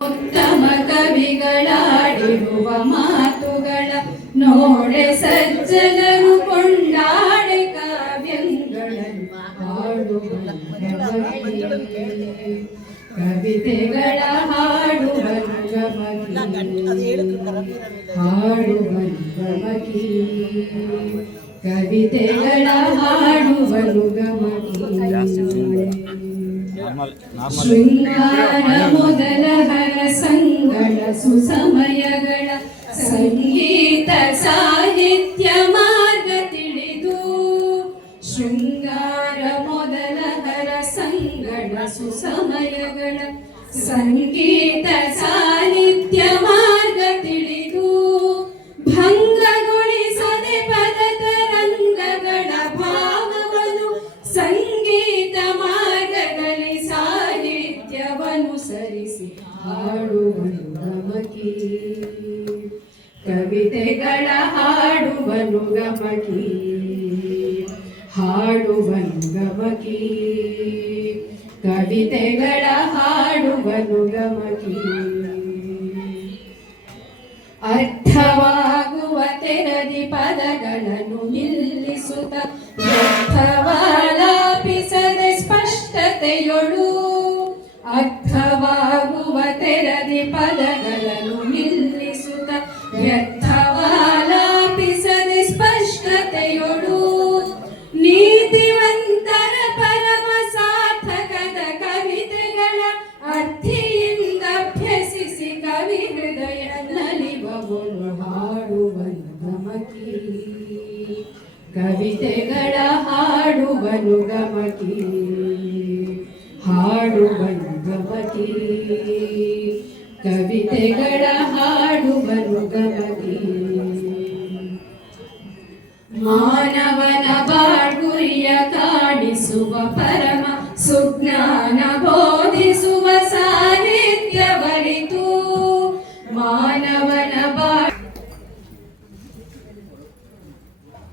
ಉತ್ತಮ ಕವಿಗಳಾಡಿರುವ ಮಾತುಗಳ ನೋಡೆ ಸಜ್ಜನರು ಕೊಂಡಾಡೆ ಕಾವ್ಯಗಳನ್ನು ಹಾಡುವ ಕವಿತೆಗಳ ಹಾಡುವ ಗಮಕಿ ಕವಿತೆಗಳ ಹಾಡುವನು ಗಮಕಿ ಶೃಂಗಾರ ಮೊದಲ ಹರಸಂಗಳ ಸುಸಮಯಗಳ ಸಂಗೀತ ಸಾಹಿತ್ಯ ಮಾರ್ಗ ತಿಳಿದು ಶೃಂಗಾರ ಮೊದಲ ಹರಸಂಗಳ ಸುಸಮಯಗಳ ಸಂಗೀತ ಸಾಹಿತ್ಯ ಮಾರ್ಗ ತಿಳಿದು ಭಂಗಗೊಳಿಸದೆ ಪದ ತರಂಗಗಳ ಭಾವವನ್ನು ಸಂಗೀತ ಮಾರ್ಗದಲ್ಲಿ ಸಾಹಿತ್ಯವನ್ನು ಸರಿಸಿ ಹಾಡುವನು ಗಮಕಿ ಕವಿತೆಗಳ ಹಾಡುವನು ಗಮಕಿ ಹಾಡುವನು ಗಮಕಿ ಕವಿತೆಗಳ ಹಾಡುವನು ಗಮಕಿ ಅರ್ಥವಾಗುವ ತೆರದಿ ಪದಗಳನ್ನು ನಿಲ್ಲಿಸುತ್ತ ವ್ಯರ್ಥವಾಲಾಪಿಸದೆ ಸ್ಪಷ್ಟತೆಯೊಳು ಅರ್ಥವಾಗುವ ತೆರದಿ ಪದಗಳನ್ನು ನಿಲ್ಲಿಸುತ್ತ ವ್ಯರ್ಥವಾಲಾಪಿಸದೆ ಸ್ಪಷ್ಟತೆಯೊಳು ನೀತಿವಂತರ ಪರಮ ಸಾರ್ಥಕದ ಕವಿತೆಗಳ ಅರ್ಥಿಯಿಂದ ಅಭ್ಯಸಿಸಿ ಕವಿ ಹೃದಯ ನಲಿವವನು ಹಾಡುವನು ಗಮಕಿ ಕವಿತೆಗಳ ಹಾಡುವನು ಗಮಕಿ ಹಾಡುವನು ಗಮಕಿ ಕವಿತೆಗಳ ಹಾಡುವನು ಗಮಕಿ ಮಾನವನ ಬಾಳ್ಗುರಿಯ ಕಾಣಿಸುವ ಪರಮ ಸುಜ್ಞಾನ ಬೋಧಿಸುವ ಸಾಹಿತ್ಯವರಿತು ಮಾನವನ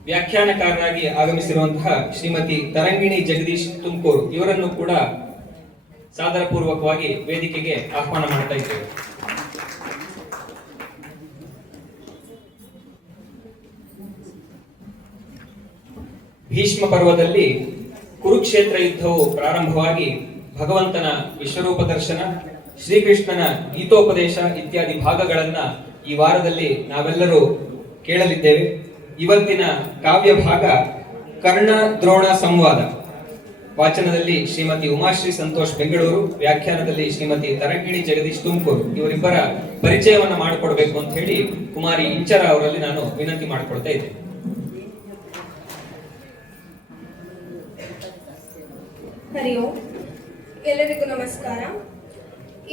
ವ್ಯಾಖ್ಯಾನಕಾರರಾಗಿ ಆಗಮಿಸಿರುವಂತಹ ಶ್ರೀಮತಿ ತರಂಗಿಣಿ ಜಗದೀಶ್ ತುಮಕೂರು ಇವರನ್ನು ಕೂಡ ಸಾದರ ಪೂರ್ವಕವಾಗಿ ವೇದಿಕೆಗೆ ಆಹ್ವಾನ ಮಾಡ್ತಾ ಇದ್ದೇವೆ. ಭೀಷ್ಮ ಪರ್ವದಲ್ಲಿ ಕುರುಕ್ಷೇತ್ರ ಯುದ್ಧವು ಪ್ರಾರಂಭವಾಗಿ ಭಗವಂತನ ವಿಶ್ವರೂಪ ದರ್ಶನ, ಶ್ರೀಕೃಷ್ಣನ ಗೀತೋಪದೇಶ ಇತ್ಯಾದಿ ಭಾಗಗಳನ್ನ ಈ ವಾರದಲ್ಲಿ ನಾವೆಲ್ಲರೂ ಕೇಳಲಿದ್ದೇವೆ. ಇವತ್ತಿನ ಕಾವ್ಯ ಭಾಗ ಕರ್ಣ ದ್ರೋಣ ಸಂವಾದ. ವಾಚನದಲ್ಲಿ ಶ್ರೀಮತಿ ಉಮಾಶ್ರೀ ಸಂತೋಷ್ ಬೆಂಗಳೂರು, ವ್ಯಾಖ್ಯಾನದಲ್ಲಿ ಶ್ರೀಮತಿ ತರಂಗಿಣಿ ಜಗದೀಶ್ ತುಮಕೂರು. ಇವರಿಬ್ಬರ ಪರಿಚಯವನ್ನ ಮಾಡಿಕೊಡ್ಬೇಕು ಅಂತ ಹೇಳಿ ಕುಮಾರಿ ಇಂಚರ ಅವರಲ್ಲಿ ನಾನು ವಿನಂತಿ ಮಾಡಿಕೊಳ್ತಾ ಇದ್ದೇನೆ. ಹರಿ ಓಂ. ಎಲ್ಲರಿಗೂ ನಮಸ್ಕಾರ.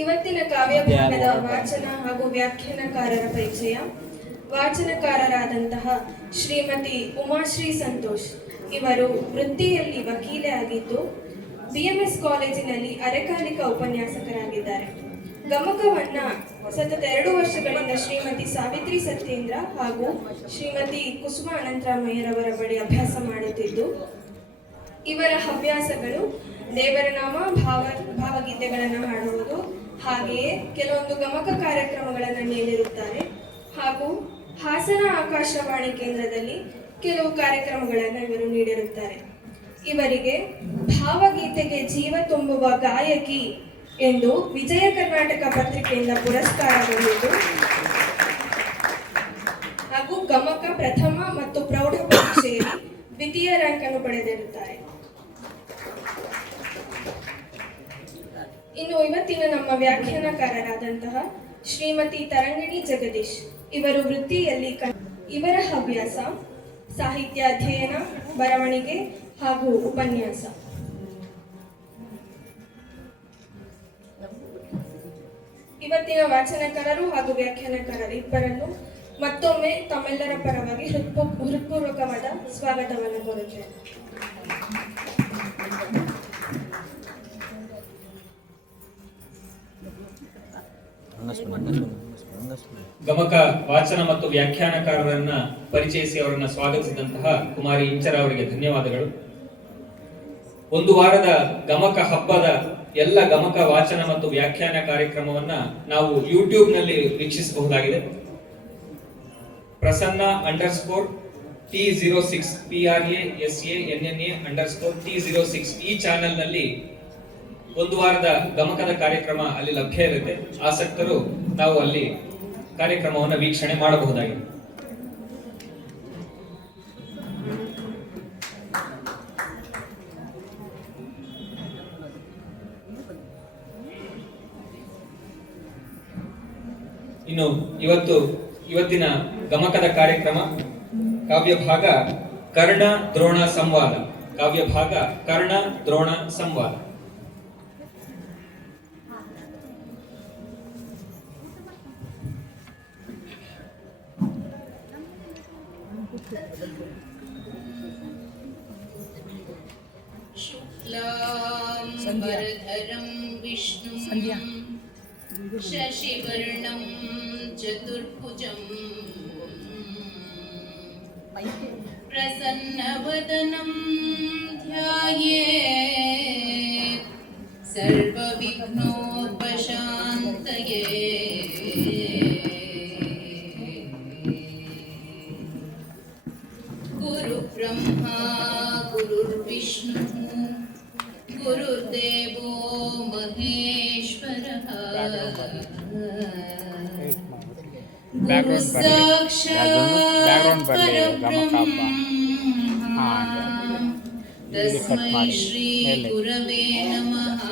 ಇವತ್ತಿನ ಕಾವ್ಯ ಭಾಗದ ವಾಚನ ಹಾಗೂ ವ್ಯಾಖ್ಯಾನಕಾರರ ಪರಿಚಯ. ವಾಚನಕಾರರಾದಂತಹ ಶ್ರೀಮತಿ ಉಮಾಶ್ರೀ ಸಂತೋಷ್ ಇವರು ವೃತ್ತಿಯಲ್ಲಿ ವಕೀಲೆ ಆಗಿದ್ದು BMS ಕಾಲೇಜಿನಲ್ಲಿ ಅರೆಕಾಲಿಕ ಉಪನ್ಯಾಸಕರಾಗಿದ್ದಾರೆ. ಗಮಕವನ್ನ ಸತತ 2 ವರ್ಷಗಳಿಂದ ಶ್ರೀಮತಿ ಸಾವಿತ್ರಿ ಸತ್ಯೇಂದ್ರ ಹಾಗೂ ಶ್ರೀಮತಿ ಕುಸುಮ ಅನಂತರಾಮಯ್ಯರವರ ಬಳಿ ಅಭ್ಯಾಸ ಮಾಡುತ್ತಿದ್ದು ಇವರ ಹವ್ಯಾಸಗಳು ದೇವರ ನಾಮ, ಭಾವಗೀತೆಗಳನ್ನು ಹಾಡುವುದು, ಹಾಗೆಯೇ ಕೆಲವೊಂದು ಗಮಕ ಕಾರ್ಯಕ್ರಮಗಳನ್ನು ನೀಡಿರುತ್ತಾರೆ ಹಾಗೂ ಹಾಸನ ಆಕಾಶವಾಣಿ ಕೇಂದ್ರದಲ್ಲಿ ಕೆಲವು ಕಾರ್ಯಕ್ರಮಗಳನ್ನು ಇವರು ನೀಡಿರುತ್ತಾರೆ. ಇವರಿಗೆ ಭಾವಗೀತೆಗೆ ಜೀವ ತುಂಬುವ ಗಾಯಕಿ ಎಂದು ವಿಜಯ ಕರ್ನಾಟಕ ಪತ್ರಿಕೆಯಿಂದ ಪುರಸ್ಕಾರ ಬಂದಿದ್ದು ಹಾಗೂ ಗಮಕ ಪ್ರಥಮ ಮತ್ತು ಪ್ರೌಢ ಪರೀಕ್ಷೆಯಲ್ಲಿ ದ್ವಿತೀಯ ರ್ಯಾಂಕ್ ಅನ್ನು ಪಡೆದಿರುತ್ತಾರೆ. ಇನ್ನು ಇವತ್ತಿನ ನಮ್ಮ ವ್ಯಾಖ್ಯಾನಕಾರರಾದಂತಹ ಶ್ರೀಮತಿ ತರಂಗಿಣಿ ಜಗದೀಶ್ ಇವರು ವೃತ್ತಿಯಲ್ಲಿ ಇವರ ಹವ್ಯಾಸ ಸಾಹಿತ್ಯ ಅಧ್ಯಯನ, ಬರವಣಿಗೆ ಹಾಗೂ ಉಪನ್ಯಾಸ. ಇವತ್ತಿನ ವಾಚನಕಾರರು ಹಾಗೂ ವ್ಯಾಖ್ಯಾನಕಾರರು ಇಬ್ಬರನ್ನು ಮತ್ತೊಮ್ಮೆ ತಮ್ಮೆಲ್ಲರ ಪರವಾಗಿ ಹೃತ್ಪೂರ್ವಕವಾದ ಸ್ವಾಗತವನ್ನು ಕೋರುತ್ತೇನೆ. ಗಮಕ ವಾಚನ ಮತ್ತು ವ್ಯಾಖ್ಯಾನಕಾರರನ್ನ ಪರಿಚಯಿಸಿ ಅವರನ್ನ ಸ್ವಾಗತಿಸಿದಂತಹ ಕುಮಾರಿ ಇಂಚರ ಅವರಿಗೆ ಧನ್ಯವಾದಗಳು. ಒಂದು ವಾರದ ಗಮಕ ಹಬ್ಬದ ಎಲ್ಲ ಗಮಕ ವಾಚನ ಮತ್ತು ವ್ಯಾಖ್ಯಾನ ಕಾರ್ಯಕ್ರಮವನ್ನ ನಾವು ಯೂಟ್ಯೂಬ್ ನಲ್ಲಿ ವೀಕ್ಷಿಸಬಹುದಾಗಿದೆ. ಪ್ರಸನ್ನ _T06 PRASANNA_T06 ಈ ಚಾನೆಲ್ ನಲ್ಲಿ ಒಂದು ವಾರದ ಗಮಕದ ಕಾರ್ಯಕ್ರಮ ಅಲ್ಲಿ ಲಭ್ಯ ಇರುತ್ತೆ. ಆಸಕ್ತರು ನಾವು ಅಲ್ಲಿ ಕಾರ್ಯಕ್ರಮವನ್ನು ವೀಕ್ಷಣೆ ಮಾಡಬಹುದಾಗಿದೆ. ಇನ್ನು ಇವತ್ತಿನ ಗಮಕದ ಕಾರ್ಯಕ್ರಮ ಕಾವ್ಯಭಾಗ ಕರ್ಣ ದ್ರೋಣ ಸಂವಾದ. ಕಾವ್ಯಭಾಗ ಕರ್ಣ ದ್ರೋಣ ಸಂವಾದ. शुक्लाम्बरधरं विष्णुं शशिवर्णं चतुर्भुजं प्रसन्नवदनं ध्यायेत् सर्वविघ्नोपशान्तये। गुरुब्रह्मा गुरुर्विष्णुः गुरुर्देवो महेश्वरः गुरुसाक्षात् परब्रह्म तस्मै श्री गुरवे नमः।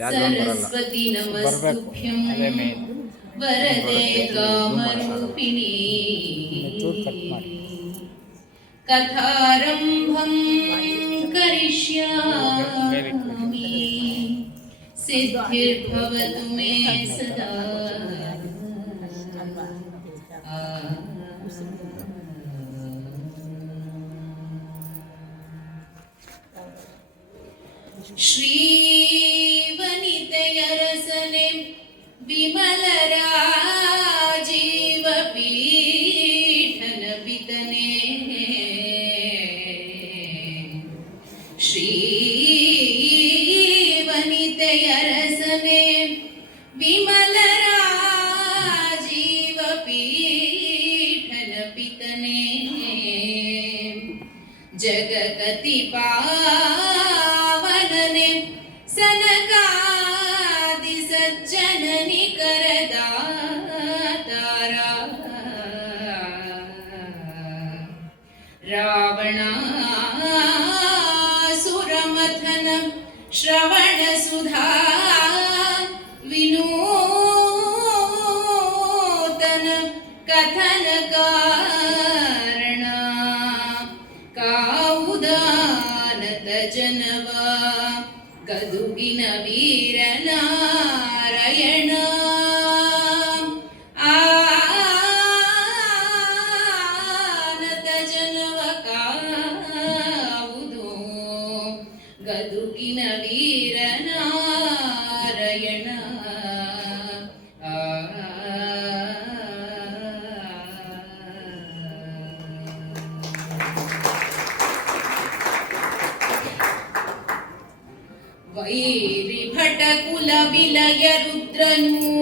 सरस्वती नमस्तुभ्यं वरदे कामरूपिणी। कथारम्भं करिष्यामि सिद्धिर्भवतु मे सदा। श्रीवनितयरसने विमलराजीवपीठनपितने श्रीवनितयरसने विमलराजीवपीठनपितने जगकतिपावनने सनकादि सज्जननि करदातारा रावणासुरमथन श्रवणसुधा विनूतन कथन कारणा काउदानत जनवा ಗದುಗಿನ ವೀರನಾರಾಯಣ ಆನತ ಜನವ ಕಾವುದು ಗದುಗಿನ ವೀರನಾರಾಯಣ. ವೈರಿ ಭಟ ಕುಲ ವಿಲಯ ರುದ್ರನು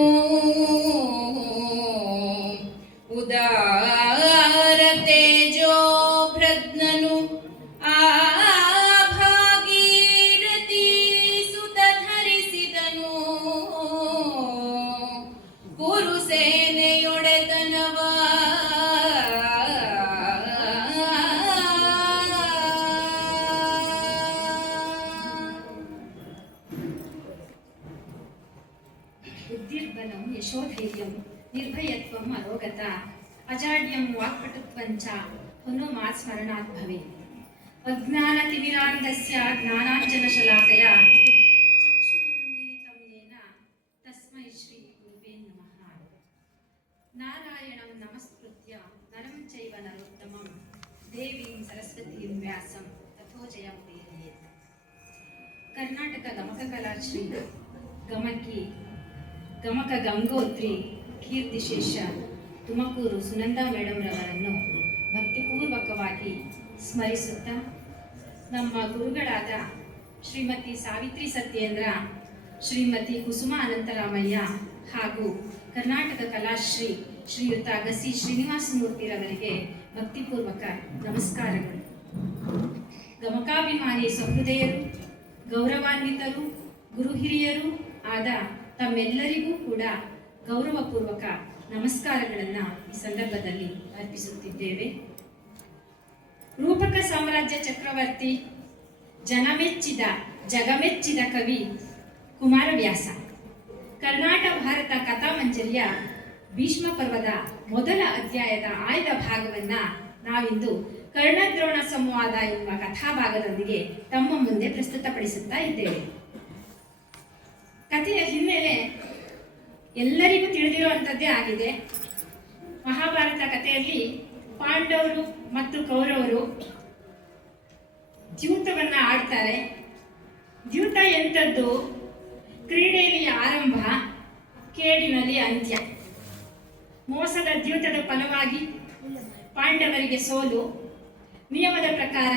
ಉದಾರ ತೇಜೋ ಭೃಗ್ನನು ಆ ಭಾಗೀರಥಿ ಸುತ ಧರಿಸಿದನು ಕುರು ಸೇನೆಯೊಡೆತನವ ಬುದ್ಧಿರ್ಬಲಂ ಯಶೋಧೈರ್ಯಂ ನಿರ್ಭಯತ್ವಂ ಅರೋಗತ ಅಜಾಡ್ಯಂ ವಾಕ್ಪಟುತ್ವಂಚ ಹನುಮಾತ್ ಸ್ಮರಣಾತ್ ಭವೇತ್. ಅಜ್ಞಾನತಿಮಿರಾಂಧಸ್ಯ ಜ್ಞಾನಾಂಜನಶಲಾಕಯ ಚಕ್ಷುರುನ್ಮಿಲಿತಂ ಯೇನ ತಸ್ಮೈ ಶ್ರೀ ಗುರುವೇ ನಮಃ. ನಾರಾಯಣಂ ನಮಸ್ಕೃತ್ಯ ನರಂ ಚೈವ ನರೋತ್ತಮಂ ದೇವೀಂ ಸರಸ್ವತೀಂ ವ್ಯಾಸಂ ತಥೋ ಜಯಂ ಉದೀರಯೇತ್. ಕರ್ನಾಟಕ ಗಮಕ ಕಲಾಶ್ರೀ ಗಮಕಿ ಗಮಕ ಗಂಗೋತ್ರಿ ಕೀರ್ತಿಶೇಷ ತುಮಕೂರು ಸುನಂದಾ ಮೇಡಮ್ ರವರನ್ನು ಭಕ್ತಿ ಭಕ್ತಿಪೂರ್ವಕವಾಗಿ ಸ್ಮರಿಸುತ್ತಾ ನಮ್ಮ ಗುರುಗಳಾದ ಶ್ರೀಮತಿ ಸಾವಿತ್ರಿ ಸತ್ಯೇಂದ್ರ, ಶ್ರೀಮತಿ ಕುಸುಮ ಅನಂತರಾಮಯ್ಯ ಹಾಗೂ ಕರ್ನಾಟಕ ಕಲಾಶ್ರೀ ಶ್ರೀಯುತ ಗಸಿ ಶ್ರೀನಿವಾಸ ಮೂರ್ತಿರವರಿಗೆ ಭಕ್ತಿಪೂರ್ವಕ ನಮಸ್ಕಾರಗಳು. ಗಮಕಾಭಿಮಾನಿ ಸಹೃದಯರು, ಗೌರವಾನ್ವಿತರು, ಗುರು ಹಿರಿಯರು ಆದ ತಮ್ಮೆಲ್ಲರಿಗೂ ಕೂಡ ಗೌರವಪೂರ್ವಕ ನಮಸ್ಕಾರಗಳನ್ನು ಈ ಸಂದರ್ಭದಲ್ಲಿ ಅರ್ಪಿಸುತ್ತಿದ್ದೇವೆ. ರೂಪಕ ಸಾಮ್ರಾಜ್ಯ ಚಕ್ರವರ್ತಿ, ಜನಮೆಚ್ಚಿದ ಜಗಮೆಚ್ಚಿದ ಕವಿ ಕುಮಾರವ್ಯಾಸ ಕರ್ನಾಟಕ ಭಾರತ ಕಥಾಮಂಜರಿಯ ಭೀಷ್ಮ ಪರ್ವದ ಮೊದಲ ಅಧ್ಯಾಯದ ಆಯ್ದ ಭಾಗವನ್ನ ನಾವಿಂದು ಕರ್ಣದ್ರೋಣ ಸಂವಾದ ಎನ್ನುವ ಕಥಾಭಾಗದೊಂದಿಗೆ ತಮ್ಮ ಮುಂದೆ ಪ್ರಸ್ತುತಪಡಿಸುತ್ತಾ ಇದ್ದೇವೆ. ಕಥೆಯ ಹಿನ್ನೆಲೆ ಎಲ್ಲರಿಗೂ ತಿಳಿದಿರುವಂಥದ್ದೇ ಆಗಿದೆ. ಮಹಾಭಾರತ ಕಥೆಯಲ್ಲಿ ಪಾಂಡವರು ಮತ್ತು ಕೌರವರು ದ್ಯೂತವನ್ನ ಆಡ್ತಾರೆ. ದ್ಯೂತ ಎಂಥದ್ದು? ಕ್ರೀಡೆಯಲ್ಲಿ ಆರಂಭ, ಕೇಡಿನಲ್ಲಿ ಅಂತ್ಯ. ಮೋಸದ ದ್ಯೂತದ ಫಲವಾಗಿ ಪಾಂಡವರಿಗೆ ಸೋಲು. ನಿಯಮದ ಪ್ರಕಾರ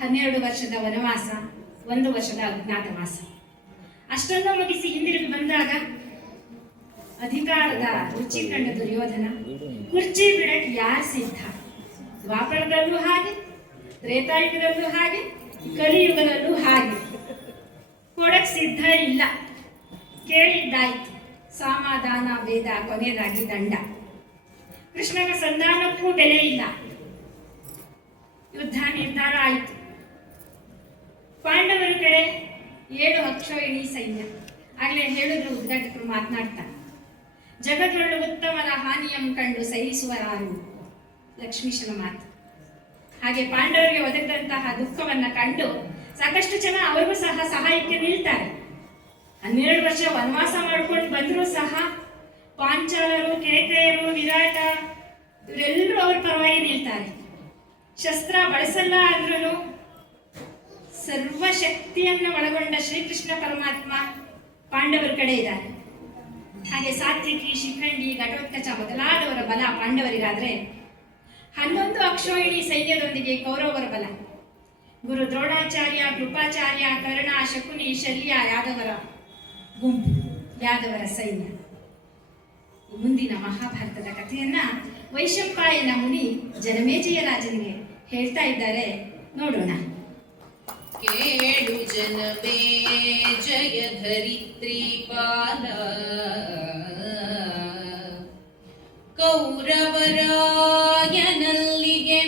12 ವರ್ಷದ ವನವಾಸ, 1 ವರ್ಷದ ಅಜ್ಞಾತವಾಸ. ಅಷ್ಟನ್ನು ಮುಗಿಸಿ ಹಿಂದಿರುಗಿ ಬಂದಾಗ ಅಧಿಕಾರದ ರುಚಿ ಕಂಡ ದುರ್ಯೋಧನ ಕುರ್ಚಿ ಬಿಡಕ್ಕೆ ಯಾರು ಸಿದ್ಧ? ದ್ವಾಪರದಲ್ಲೂ ಹಾಗೆ, ತ್ರೇತಾಯುಗದಲ್ಲೂ ಹಾಗೆ, ಕಲಿಯುಗದಲ್ಲೂ ಹಾಗೆ. ಕೊಡಕ್ ಸಿದ್ಧ ಇಲ್ಲ. ಕೇಳಿದ್ದಾಯ್ತು, ಸಮಾಧಾನ ಭೇದ, ಕೊನೆಯದಾಗಿ ದಂಡ. ಕೃಷ್ಣನ ಸಂಧಾನಕ್ಕೂ ಬೆಲೆ ಇಲ್ಲ. ಯುದ್ಧ ನಿರ್ಧಾರ ಆಯಿತು. ಪಾಂಡವರ ಕಡೆ 7 ಅಕ್ಷೋಹಿಣಿ ಸೈನ್ಯ. ಆಗ್ಲೇ ಹೇಳಿದ್ರು ಉದ್ಘಾಟಕರು ಮಾತನಾಡ್ತಾ, ಜಗದೊಳು ಉತ್ತಮರ ಹಾನಿಯಂ ಕಂಡು ಸಹಿಸುವರಾರು, ಲಕ್ಷ್ಮೀಶನ ಮಾತು. ಹಾಗೆ ಪಾಂಡವರಿಗೆ ಒದಗಿದಂತಹ ದುಃಖವನ್ನ ಕಂಡು ಸಾಕಷ್ಟು ಜನ ಅವರಿಗೂ ಸಹ ಸಹಾಯಕ್ಕೆ ನಿಲ್ತಾರೆ. 12 ವರ್ಷ ವನವಾಸ ಮಾಡ್ಕೊಂಡು ಬಂದರೂ ಸಹ ಪಾಂಚಾಲರು, ಕೇಕಯರು, ವಿರಾಟ ಇವರೆಲ್ಲರೂ ಅವ್ರ ಪರವಾಗಿ ನಿಲ್ತಾರೆ. ಶಸ್ತ್ರ ಬಳಸಲ್ಲ ಅಂದ್ರೂ ಸರ್ವಶಕ್ತಿಯನ್ನು ಒಳಗೊಂಡ ಶ್ರೀಕೃಷ್ಣ ಪರಮಾತ್ಮ ಪಾಂಡವರ ಕಡೆ ಇದ್ದಾರೆ. ಹಾಗೆ ಸಾತ್ವಿಕಿ, ಶಿಖಂಡಿ, ಘಟೋತ್ಕಚ ಮೊದಲಾದವರ ಬಲ ಪಾಂಡವರಿಗಾದ್ರೆ 11 ಅಕ್ಷೋಹಿಣಿ ಸೈನ್ಯದೊಂದಿಗೆ ಕೌರವರ ಬಲ. ಗುರು ದ್ರೋಣಾಚಾರ್ಯ, ಕೃಪಾಚಾರ್ಯ, ಕರ್ಣ, ಶಕುನಿ, ಶಲ್ಯ ಯಾದವರ ಗುಂಪು, ಯಾದವರ ಸೈನ್ಯ. ಮುಂದಿನ ಮಹಾಭಾರತದ ಕಥೆಯನ್ನ ವೈಶಂಪಾಯನ ಮುನಿ ಜನಮೇಜಯ ರಾಜನಿಗೆ ಹೇಳ್ತಾ ಇದ್ದಾರೆ, ನೋಡೋಣ. ಕೇಳು ಜನಮೇಜಯ ಧರಿತ್ರಿ ಪಾಲ, ಕೌರವರಾಯನಲ್ಲಿಗೆ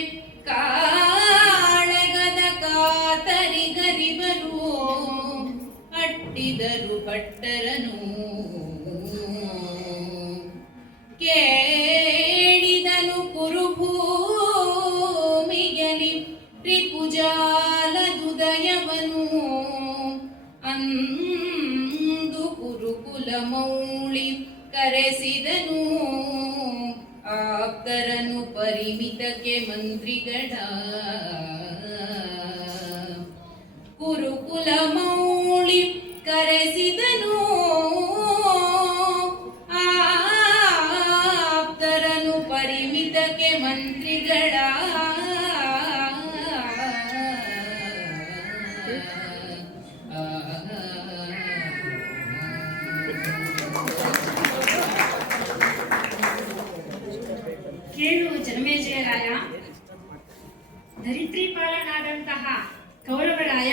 ಕಾಳಗದ ಕಾತರಿಗರಿಬರು ಅಟ್ಟಿದರು ಪಟ್ಟರನು. ಕೇಳಿದನು ಕುರುಭೂಮಿಯಲಿ ತ್ರಿಪುಜಾಲದುದಯವನು. ಅಂದು ಕುರುಕುಲ ಮೌಳಿ ಕರೆಸಿದನು ಆಪ್ತರನು ಪರಿಮಿತಕ್ಕೆ ಮಂತ್ರಿಗಳ. ಕುರುಕುಲ ಮೌಳಿ ಕರೆಸಿದನು ಆಪ್ತರನು ಪರಿಮಿತಕ್ಕೆ ಮಂತ್ರಿಗಳ. ಕೇಳು ಜನಮೇಜಯರಾಯ, ಧರಿತ್ರಿಪಾಲನಾದಂತಹ ಕೌರವರಾಯ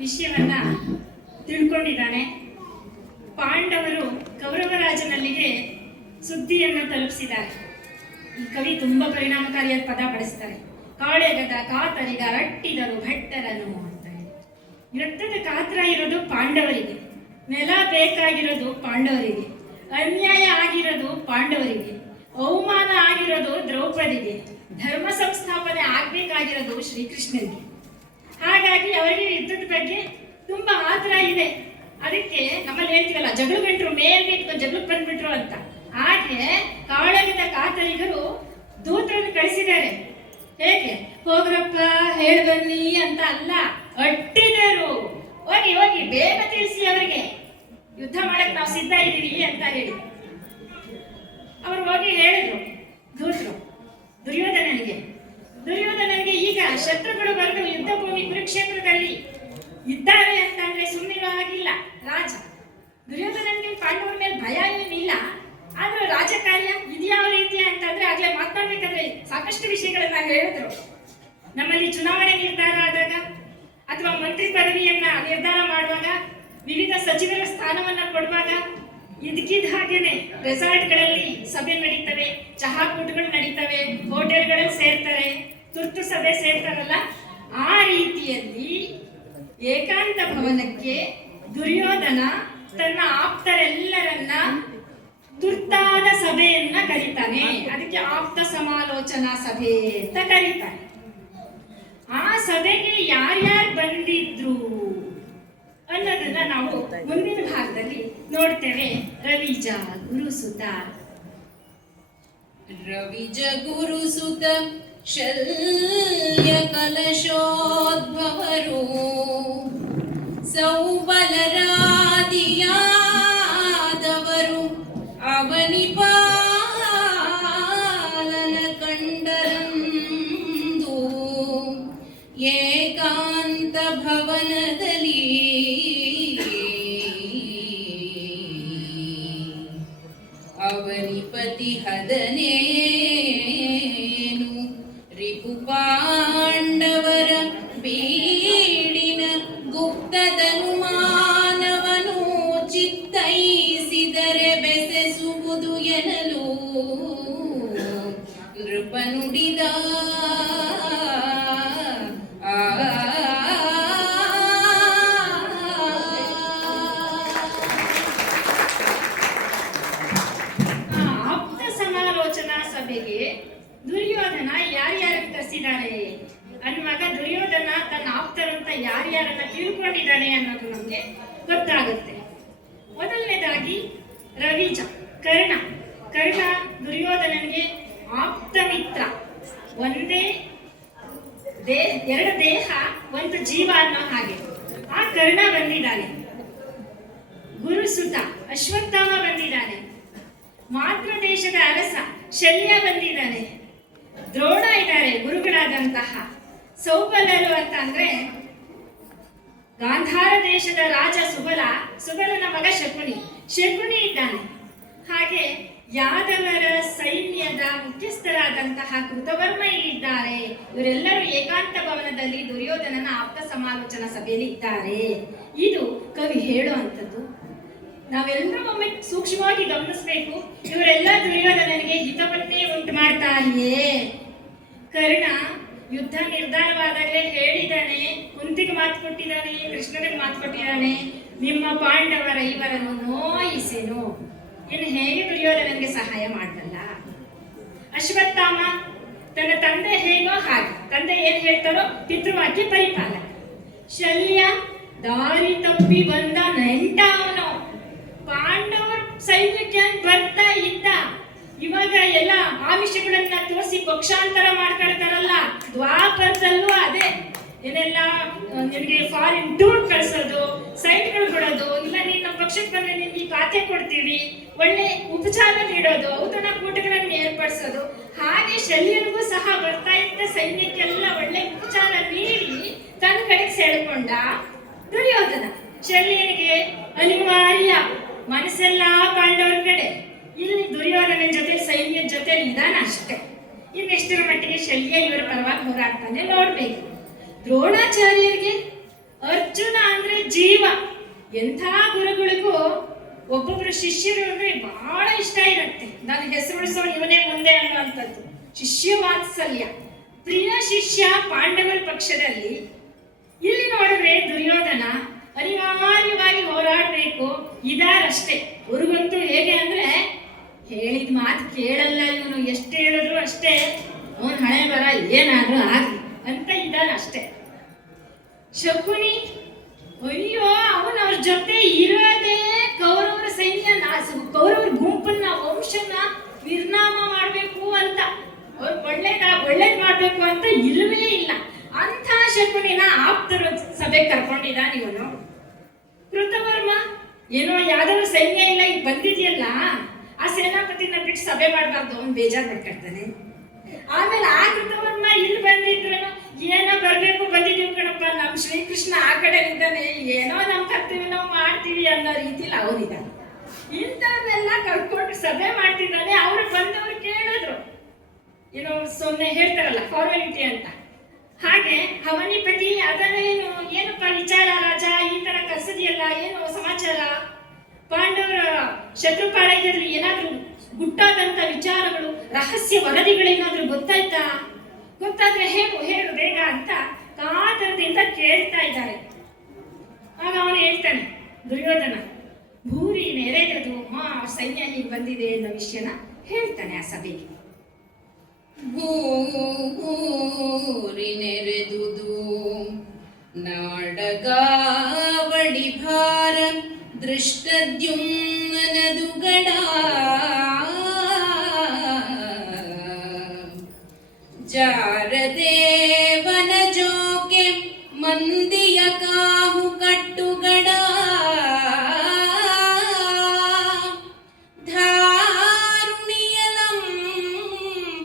ವಿಷಯವನ್ನ ತಿಳ್ಕೊಂಡಿದ್ದಾನೆ. ಪಾಂಡವರು ಕೌರವರಾಜನಲ್ಲಿಗೆ ಸುದ್ದಿಯನ್ನು ತಲುಪಿಸಿದ್ದಾರೆ. ಈ ಕವಿ ತುಂಬಾ ಪರಿಣಾಮಕಾರಿಯಾದ ಪದ ಬಳಸ್ತಾರೆ. ಕಾಳೆಗದ ಕಾತರಿಗ ರಟ್ಟಿದರು ಭಟ್ಟರನು ಅಂತ ಹೇಳಿ. ಯುದ್ಧದ ಕಾತರ ಇರೋದು ಪಾಂಡವರಿಗೆ, ನೆಲ ಬೇಕಾಗಿರೋದು ಪಾಂಡವರಿಗೆ, ಅನ್ಯಾಯ ಆಗಿರೋದು ಪಾಂಡವರಿಗೆ, ಅವಮಾನ ಆಗಿರೋದು ದ್ರೌಪದಿಗೆ, ಧರ್ಮ ಸಂಸ್ಥಾಪನೆ ಆಗ್ಬೇಕಾಗಿರೋದು ಶ್ರೀಕೃಷ್ಣನಿಗೆ. ಹಾಗಾಗಿ ಅವರಿಗೆ ಯುದ್ಧದ ಬಗ್ಗೆ ತುಂಬಾ ಆತರ ಇದೆ. ಅದಕ್ಕೆ ನಮ್ಮಲ್ಲಿ ಹೇಳ್ತೀವಲ್ಲ, ಜಗಳು ಗಂಟರು ಮೇಲ್ ನಿಂತ್ಕೊಂಡು ಜಗಳಕ್ಕೆ ಬಂದ್ಬಿಟ್ರು ಅಂತ. ಹಾಗೆ ಕಾಳಗದ ಕಾತರಿಗರು ದೂತರನ್ನು ಕಳಿಸಿದ್ದಾರೆ. ಹೇಗೆ? ಹೋಗ್ರಪ್ಪ ಹೇಳಿ ಬನ್ನಿ ಅಂತ ಅಲ್ಲ, ಅಟ್ಟಿದರು. ಹೋಗಿ ಹೋಗಿ ಬೇಗ ತಿಳಿಸಿ ಅವರಿಗೆ ಯುದ್ಧ ಮಾಡಕ್ ನಾವು ಸಿದ್ಧ ಇದ್ದೀವಿ ಅಂತ ಹೇಳಿ ಅವರು ಹೋಗಿ ಹೇಳಿದ್ರು ದೂತರು. ದುರ್ಯೋಧನನಿಗೆ ಈಗ ಶತ್ರುಗಳು ಬಂದು ಯುದ್ಧ ಭೂಮಿ ಕುರುಕ್ಷೇತ್ರದಲ್ಲಿ ಇದ್ದಾರೆ ಅಂತಂದ್ರೆ ಸುಮ್ಮನಿರೋ ಹಾಗಿಲ್ಲ ರಾಜ. ದುರ್ಯೋಧನನಿಗೆ ಪಾಂಡವರ ಮೇಲೆ ಭಯ ಏನಿಲ್ಲ, ಆದ್ರೂ ರಾಜಕಾರ್ಯ ಇದ್ಯಾವ ರೀತಿ ಅಂತಂದ್ರೆ ಆಗ್ಲೇ ಮಾತನಾಡ್ಬೇಕಾದ್ರೆ ಸಾಕಷ್ಟು ವಿಷಯಗಳನ್ನ ಹೇಳಿದ್ರು. ನಮ್ಮಲ್ಲಿ ಚುನಾವಣೆ ನಿರ್ಧಾರ ಆದಾಗ ಅಥವಾ ಮಂತ್ರಿ ಪದವಿಯನ್ನ ನಿರ್ಧಾರ ಮಾಡುವಾಗ, ವಿವಿಧ ಸಚಿವರ ಸ್ಥಾನವನ್ನ ಕೊಡುವಾಗ ಇದಕ್ಕಿದ್ದ ಹಾಗೇನೆ ರೆಸಾರ್ಟ್ಗಳಲ್ಲಿ ಸಭೆ ನಡೀತವೆ, ಚಹಾ ಕೂಟಗಳು ನಡೀತವೆ, ಹೋಟೆಲ್ಗಳಲ್ಲಿ ಸೇರ್ತಾರೆ, ತುರ್ತು ಸಭೆ ಸೇರ್ತಾರಲ್ಲ. ಆ ರೀತಿಯಲ್ಲಿ ಏಕಾಂತ ಭವನಕ್ಕೆ ದುರ್ಯೋಧನ ತನ್ನ ಆಪ್ತರೆಲ್ಲರನ್ನ ತುರ್ತಾದ ಸಭೆಯನ್ನ ಕರೀತಾನೆ. ಅದಕ್ಕೆ ಆಪ್ತ ಸಮಾಲೋಚನಾ ಸಭೆ ಅಂತ ಕರೀತಾನೆ. ಆ ಸಭೆಗೆ ಯಾರ್ಯಾರು ಬಂದಿದ್ರು ಅನ್ನೋದನ್ನ ನಾವು ಮುಂದಿನ ಭಾಗದಲ್ಲಿ ನೋಡ್ತೇವೆ. ರವಿಜ ಗುರುಸುತ ಶಲ್ಯ ಕಲಶೋದ್ಭವರು ಸೌಬಲರಾದಿಯಾದವರು ಅವನಿ ಪಾಲನ ಕಂಡರಂದು ಏಕಾಂತ ಭವನದಲ್ಲಿ ಅವನಿಪತಿ ಹದನೇನು ರಿಪು ಪಾಂಡವರ ಬೀಡಿನ ಗುಪ್ತದನು ಮಾನವನು ಚಿತ್ತೈಸಿದರೆ ಬೆಸೆಸುವುದು ಎನ್ನಲು ನೃಪ ನುಡಿದ. ದುರ್ಯೋಧನ ಯಾರ್ಯಾರನ್ನು ಕರೆಸಿದ್ದಾರೆ ಅನ್ನುವಾಗ ದುರ್ಯೋಧನ ತನ್ನ ಆಪ್ತರಂತ ಯಾರ್ಯಾರನ್ನ ತಿಳ್ಕೊಂಡಿದ್ದಾನೆ ಅನ್ನೋದು ನಮ್ಗೆ ಗೊತ್ತಾಗುತ್ತೆ. ಮೊದಲನೇದಾಗಿ ರವಿಜ, ಕರ್ಣ ದುರ್ಯೋಧನನಿಗೆ ಆಪ್ತ ಮಿತ್ರ. ಎರಡು ದೇಹ ಒಂದು ಜೀವ ಅನ್ನೋ ಹಾಗೆ ಆ ಕರ್ಣ ಬಂದಿದ್ದಾನೆ. ಗುರುಸುತ ಅಶ್ವತ್ಥಾಮ ಬಂದಿದ್ದಾನೆ. ಮಾತೃ ದೇಶದ ಅರಸ ಶಲ್ಯ ಬಂದಿದ್ದಾನೆ. ದ್ರೋಣ ಇದ್ದಾರೆ ಗುರುಗಳಾದಂತಹ. ಸೌಬಲರು ಅಂತ ಅಂದ್ರೆ ಗಾಂಧಾರ ದೇಶದ ರಾಜ ಸುಬಲನ ಮಗ ಶಕುನಿ ಇದ್ದಾನೆ. ಹಾಗೆ ಯಾದವರ ಸೈನ್ಯದ ಮುಖ್ಯಸ್ಥರಾದಂತಹ ಕೃತವರ್ಮ ಇಲ್ಲಿದ್ದಾರೆ. ಇವರೆಲ್ಲರೂ ಏಕಾಂತ ಭವನದಲ್ಲಿ ದುರ್ಯೋಧನನ ಆಪ್ತ ಸಮಾಲೋಚನಾ ಸಭೆಯಲ್ಲಿ ಇದ್ದಾರೆ. ಇದು ಕವಿ ಹೇಳುವಂಥದ್ದು. ನಾವೆಲ್ಲರೂ ಒಮ್ಮೆ ಸೂಕ್ಷ್ಮವಾಗಿ ಗಮನಿಸಬೇಕು. ಇವರೆಲ್ಲ ದುರ್ಯೋಧನನಿಗೆ ಹಿತವನ್ನೇ ಉಂಟು ಮಾಡ್ತಾರೆಯೇ. ಕರ್ಣ ಯುದ್ಧ ನಿರ್ಧಾರವಾದಾಗಲೇ ಹೇಳಿದ್ದಾನೆ, ಕುಂತಿಗೆ ಮಾತು ಕೊಟ್ಟಿದ್ದಾನೆ, ಕೃಷ್ಣನಿಗೆ ಮಾತು ಕೊಟ್ಟಿದ್ದಾನೆ, ನಿಮ್ಮ ಪಾಂಡವರ ಇವರನ್ನು ನೋಯಿಸೆನು. ಇನ್ನು ಹೇಗೆ ದುರ್ಯೋಧನನಿಗೆ ಸಹಾಯ ಮಾಡಲ್ಲ. ಅಶ್ವತ್ಥಾಮ ತನ್ನ ತಂದೆ ಹೇಗೋ ಹಾಗೆ, ತಂದೆ ಏನ್ ಹೇಳ್ತಾರೋ ಪಿತೃವಾಕ್ಯ ಪರಿಪಾಲಕ. ಶಲ್ಯ ದಾರಿ ತಪ್ಪಿ ಬಂದ ನೆಂಟ ಅವನು. ಪಾಂಡವರ ಸೈನ್ಯಕ್ಕೆ ಬರ್ತಾ ಇದ್ದ. ಇವಾಗ ಎಲ್ಲ ಆಮಿಷಗಳನ್ನ ತೋರಿಸಿ ಪಕ್ಷಾಂತರ ಮಾಡ್ಕೊಳ್ತಾರಲ್ಲ, ದ್ವಾಪರದಲ್ಲೂ ಅದೇ ಏನೆಲ್ಲ ನಿಮಗೆ ಫಾರಿನ್ ಟೂರ್ ಕಳ್ಸೋದು, ಸೈಟ್ಗಳು ಕೊಡೋದು, ಇಲ್ಲ ನೀನ್ ನಮ್ಮ ಪಕ್ಷಕ್ಕೆ ಬಂದ್ರೆ ನಿಮ್ಗೆ ಖಾತೆ ಕೊಡ್ತೀವಿ, ಒಳ್ಳೆ ಉಪಚಾರ ನೀಡೋದು, ಔತಣಕೂಟಗಳನ್ನು ಏರ್ಪಡಿಸೋದು. ಹಾಗೆ ಶಲ್ಯನಿಗೂ ಸಹ ಬರ್ತಾ ಇದ್ದ ಸೈನ್ಯಕ್ಕೆಲ್ಲ ಒಳ್ಳೆ ಉಪಚಾರ ನೀಡಿ ತನ್ನ ಕಡೆಗೆ ಸೇಳ್ಕೊಂಡ ದುರ್ಯೋಧನ. ಶಲ್ಯನಿಗೆ ಅನಿವಾರ್ಯ ಮನಸ್ಸೆಲ್ಲ ಪಾಂಡವರ ಕಡೆ. ಇಲ್ಲಿ ದುರ್ಯೋಧನ ಜೊತೆ ಸೈನ್ಯದ ಜೊತೆ ಇದಾನ ಅಷ್ಟೇ. ಇನ್ನೆಷ್ಟರ ಮಟ್ಟಿಗೆ ಶಲ್ಯ ಇವರ ಪರವಾಗಿ ಹೋರಾಡ್ತಾನೆ ನೋಡ್ಬೇಕು. ದ್ರೋಣಾಚಾರ್ಯರಿಗೆ ಅರ್ಜುನ ಅಂದ್ರೆ ಜೀವ. ಎಂಥ ಗುರುಗಳಿಗೂ ಒಬ್ಬೊಬ್ರು ಶಿಷ್ಯರು ಅಂದ್ರೆ ಬಹಳ ಇಷ್ಟ ಇರುತ್ತೆ. ನಾನು ಹೆಸರು ಉಳಿಸೋ ಇವನೇ ಮುಂದೆ ಅನ್ನುವಂಥದ್ದು ಶಿಷ್ಯ ವಾತ್ಸಲ್ಯ. ಪ್ರಿಯ ಶಿಷ್ಯ ಪಾಂಡವರ ಪಕ್ಷದಲ್ಲಿ. ಇಲ್ಲಿ ನೋಡಿದ್ರೆ ದುರ್ಯೋಧನ ಅನಿವಾರ್ಯವಾಗಿ ಹೋರಾಡಬೇಕು ಇದಾರಷ್ಟೇ. ಅವ್ರಿಗಂತೂ ಹೇಗೆ ಅಂದ್ರೆ ಹೇಳಿದ ಮಾತು ಕೇಳಲ್ಲ ಇವನು, ಎಷ್ಟು ಹೇಳಿದ್ರು ಅಷ್ಟೇ, ಅವನ ಹಣೆ ಬರ ಏನಾದ್ರೂ ಆಗ್ಲಿ ಅಂತ ಇದ್ದಾನ ಅಷ್ಟೇ. ಶಕುನಿ ಅಯ್ಯೋ ಅವನ ಅವ್ರ ಜೊತೆ ಇರೋದೇ ಕೌರವರ ಸೈನ್ಯ ಕೌರವರ ಗುಂಪನ್ನ ವಂಶನ ನಿರ್ನಾಮ ಮಾಡ್ಬೇಕು ಅಂತ, ಅವ್ರು ಒಳ್ಳೇದ್ ಮಾಡ್ಬೇಕು ಅಂತ ಇಲ್ಲವೇ ಇಲ್ಲ. ಅಂಥ ಶಕುನಿನ ಆಪ್ತರ ಸಭೆ ಕರ್ಕೊಂಡಿದ್ದಾನೆ ಇವನು. ಕೃತವರ್ಮ ಏನೋ ಯಾವ್ದಾದ್ರು ಸೈನ್ಯ ಇಲ್ಲ ಈಗ ಬಂದಿದೆಯಲ್ಲ, ಆ ಸೇನಾಪತಿನ ಬಿಟ್ಟು ಸಭೆ ಮಾಡಬಾರ್ದು, ಅವನು ಬೇಜಾರು ಮಾಡ್ಕೊಳ್ತಾನೆ. ಆಮೇಲೆ ಆ ಕೃತವರ್ಮ ಇಲ್ಲಿ ಬಂದಿದ್ರು, ಏನೋ ಬರ್ಬೇಕು ಬಂದಿದೀವಿ ಕಣಪ್ಪ, ನಮ್ ಶ್ರೀಕೃಷ್ಣ ಆ ಕಡೆ ಇದ್ದಾನೆ, ಏನೋ ನಮ್ ಕರ್ತವ್ಯ ನಾವು ಮಾಡ್ತೀವಿ ಅನ್ನೋ ರೀತಿಲಿ ಅವರಿದ್ದಾನೆ. ಇಂಥವ್ರನ್ನೆಲ್ಲ ಕರ್ಕೊಂಡು ಸಭೆ ಮಾಡ್ತಿದ್ದಾನೆ. ಅವ್ರು ಬಂದವ್ರು ಕೇಳಿದ್ರು, ಏನೋ ಸೊನ್ನೆ ಹೇಳ್ತಾರಲ್ಲ ಫಾರ್ಮಾಲಿಟಿ ಅಂತ, ಹಾಗೆ ಅವನಿಪತಿ ಅದನ್ನೇನು ಏನಪ್ಪ ವಿಚಾರ ರಾಜ, ಈ ತರ ಕರ್ಸದಿಯಲ್ಲ, ಏನು ಸಮಾಚಾರ, ಪಾಂಡವರ ಶತ್ರುಪಾಳ್ಯದಲ್ಲಿ ಏನಾದ್ರೂ ಗುಟ್ಟಾದಂತ ವಿಚಾರಗಳು, ರಹಸ್ಯ ವರದಿಗಳೇನಾದ್ರೂ ಗೊತ್ತಾಯ್ತಾ, ಗೊತ್ತಾದ್ರೆ ಹೇಳು ಹೇಳು ಬೇಗ ಅಂತ ಕಾತರದಿಂದ ಕೇಳ್ತಾ ಇದ್ದಾರೆ. ಆಗ ಅವನು ಹೇಳ್ತಾನೆ, ದುರ್ಯೋಧನ ಭೂರಿ ನೆರೆದದು, ಸೈನ್ಯ ಹೀಗೆ ಬಂದಿದೆ ಅನ್ನೋ ವಿಷಯನ ಹೇಳ್ತಾನೆ ಆ ಸಭೆಗೆ. ಭೂರಿ ನೆರೆದುದು ನಾಡಗಾವಳಿ ಭಾರ ದೃಷ್ಟದ್ಯುಮ್ನನದು ಗಡ ಜಾರದೇವನ ಜೋಕೆ ಮಂದಿಯ ಕಾಹು ಕಟ್ಟುಗಡ ಧಾರುಣಿಯಲಂ